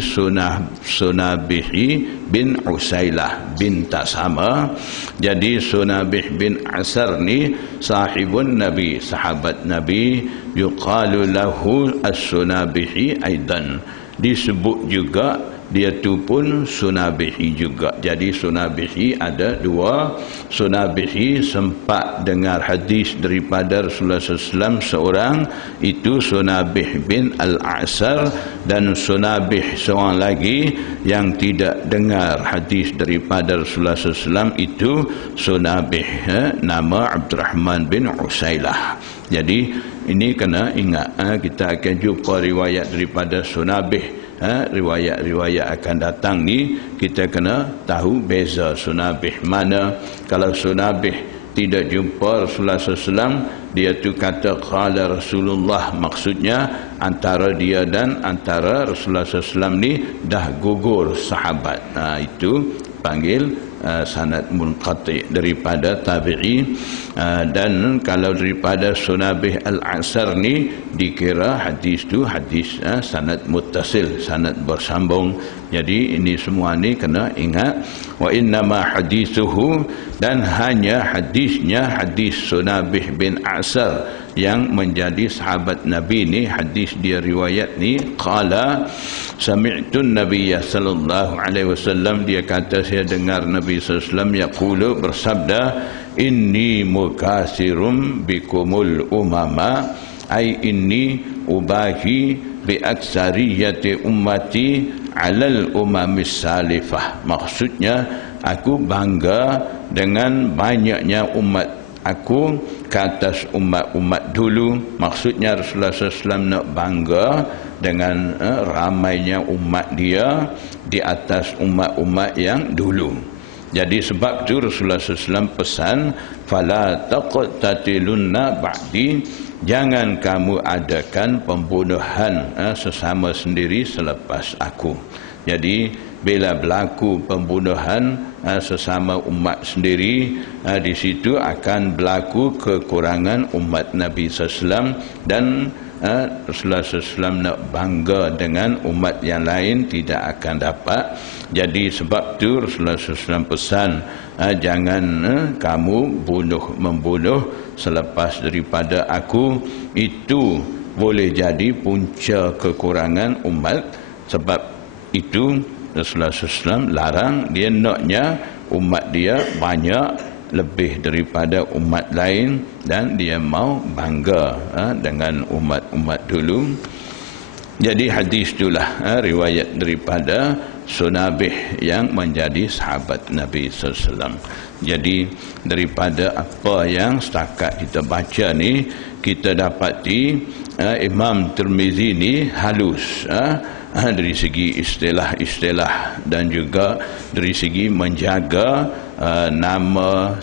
Sunabihi bin Usailah bin tak sama. Jadi Sunabih bin A'sar ni sahibun Nabi, sahabat Nabi, yuqalu lahu as-Sunabihi aidan, disebut juga dia tu pun Sunabihi juga. Jadi Sunabihi ada dua. Sunabihi sempat dengar hadis daripada Rasulullah SAW seorang, itu Sunabih bin Al-A'sar, dan Sunabih seorang lagi yang tidak dengar hadis daripada Rasulullah SAW, itu Sunabih nama Abdurrahman bin Usailah. Jadi ini kena ingat, kita akan jumpa riwayat daripada Sunabih. Riwayat-riwayat akan datang ni kita kena tahu beza Sunabih mana. Kalau Sunabih tidak jumpa Rasulullah SAW, dia tu kata qala Rasulullah, maksudnya antara dia dan antara Rasulullah SAW ni dah gugur sahabat. Itu panggil sanad munqati daripada tabi'i, dan kalau daripada Sunabih al-Asar ni dikira hadis tu hadis sanad muttasil, sanad bersambung. Jadi ini semua ni kena ingat. Wa innama hadithuhu, dan hanya hadisnya hadis Sunabih bin Asar yang menjadi sahabat Nabi ni, hadis dia riwayat ni, qala sami'tu an-nabiy sallallahu alaihi wasallam, dia kata saya dengar Nabi sallallahu alaihi wasallam yaqulu, bersabda, inni mukasirum bikumul umama, ai inni ubahi bi aksariyati ummati alal umamis salifah. Maksudnya aku bangga dengan banyaknya umat aku ke atas umat-umat dulu. Maksudnya Rasulullah SAW nak bangga dengan ramainya umat dia di atas umat-umat yang dulu. Jadi sebab tu Rasulullah SAW pesan, fala taqtatilunna ba'di, jangan kamu adakan pembunuhan sesama sendiri selepas aku. Jadi bila berlaku pembunuhan sesama umat sendiri, di situ akan berlaku kekurangan umat Nabi SAW, dan Rasulullah SAW nak bangga dengan umat yang lain tidak akan dapat. Jadi sebab tu Rasulullah SAW pesan, jangan kamu membunuh selepas daripada aku. Itu boleh jadi punca kekurangan umat. Sebab itu Rasulullah SAW larang, dia naknya umat dia banyak lebih daripada umat lain, dan dia mau bangga dengan umat-umat dulu. Jadi hadis itulah riwayat daripada Sunabih yang menjadi sahabat Nabi SAW. Jadi daripada apa yang setakat kita baca ni, kita dapati Imam Tirmizi ni halus dari segi istilah-istilah, dan juga dari segi menjaga nama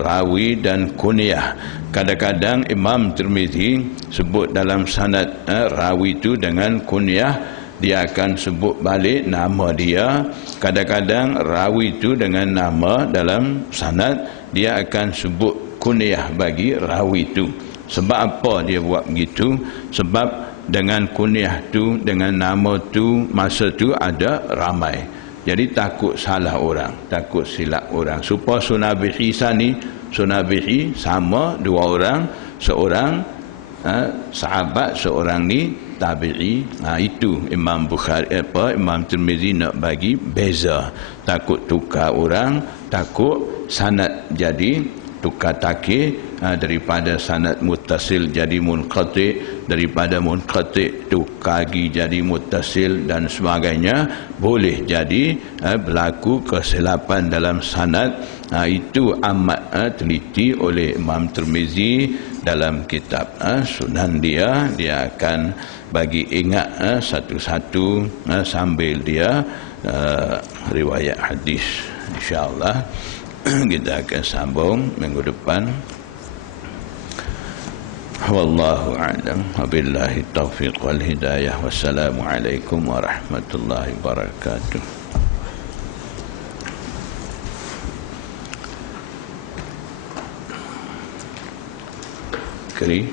rawi dan kunyah. Kadang-kadang Imam Tirmizi sebut dalam sanad rawi itu dengan kunyah, dia akan sebut balik nama dia. Kadang-kadang rawi itu dengan nama dalam sanad, dia akan sebut kunyah bagi rawi itu. Sebab apa dia buat begitu? Sebab dengan kunyah tu, dengan nama tu, masa tu ada ramai. Jadi takut salah orang, takut silap orang. Supaya Sunabihi sani, Sunabihi sama dua orang, seorang sahabat, seorang ni tabi'i. Itu Imam Bukhari Imam Tirmizi nak bagi beza. Takut tukar orang, takut sanad jadi tukar takir, daripada sanad muttasil jadi munqati, daripada munqati tukar lagi jadi muttasil dan sebagainya. Boleh jadi berlaku kesilapan dalam sanad. Itu amat teliti oleh Imam Tirmizi dalam kitab Sunan dia. Dia akan bagi ingat satu-satu sambil dia riwayat hadis. InsyaAllah kita akan sambung minggu depan. Wallahu a'lam. Wabillahi taufiq wal hidayah. Wassalamualaikum warahmatullahi wabarakatuh. Keri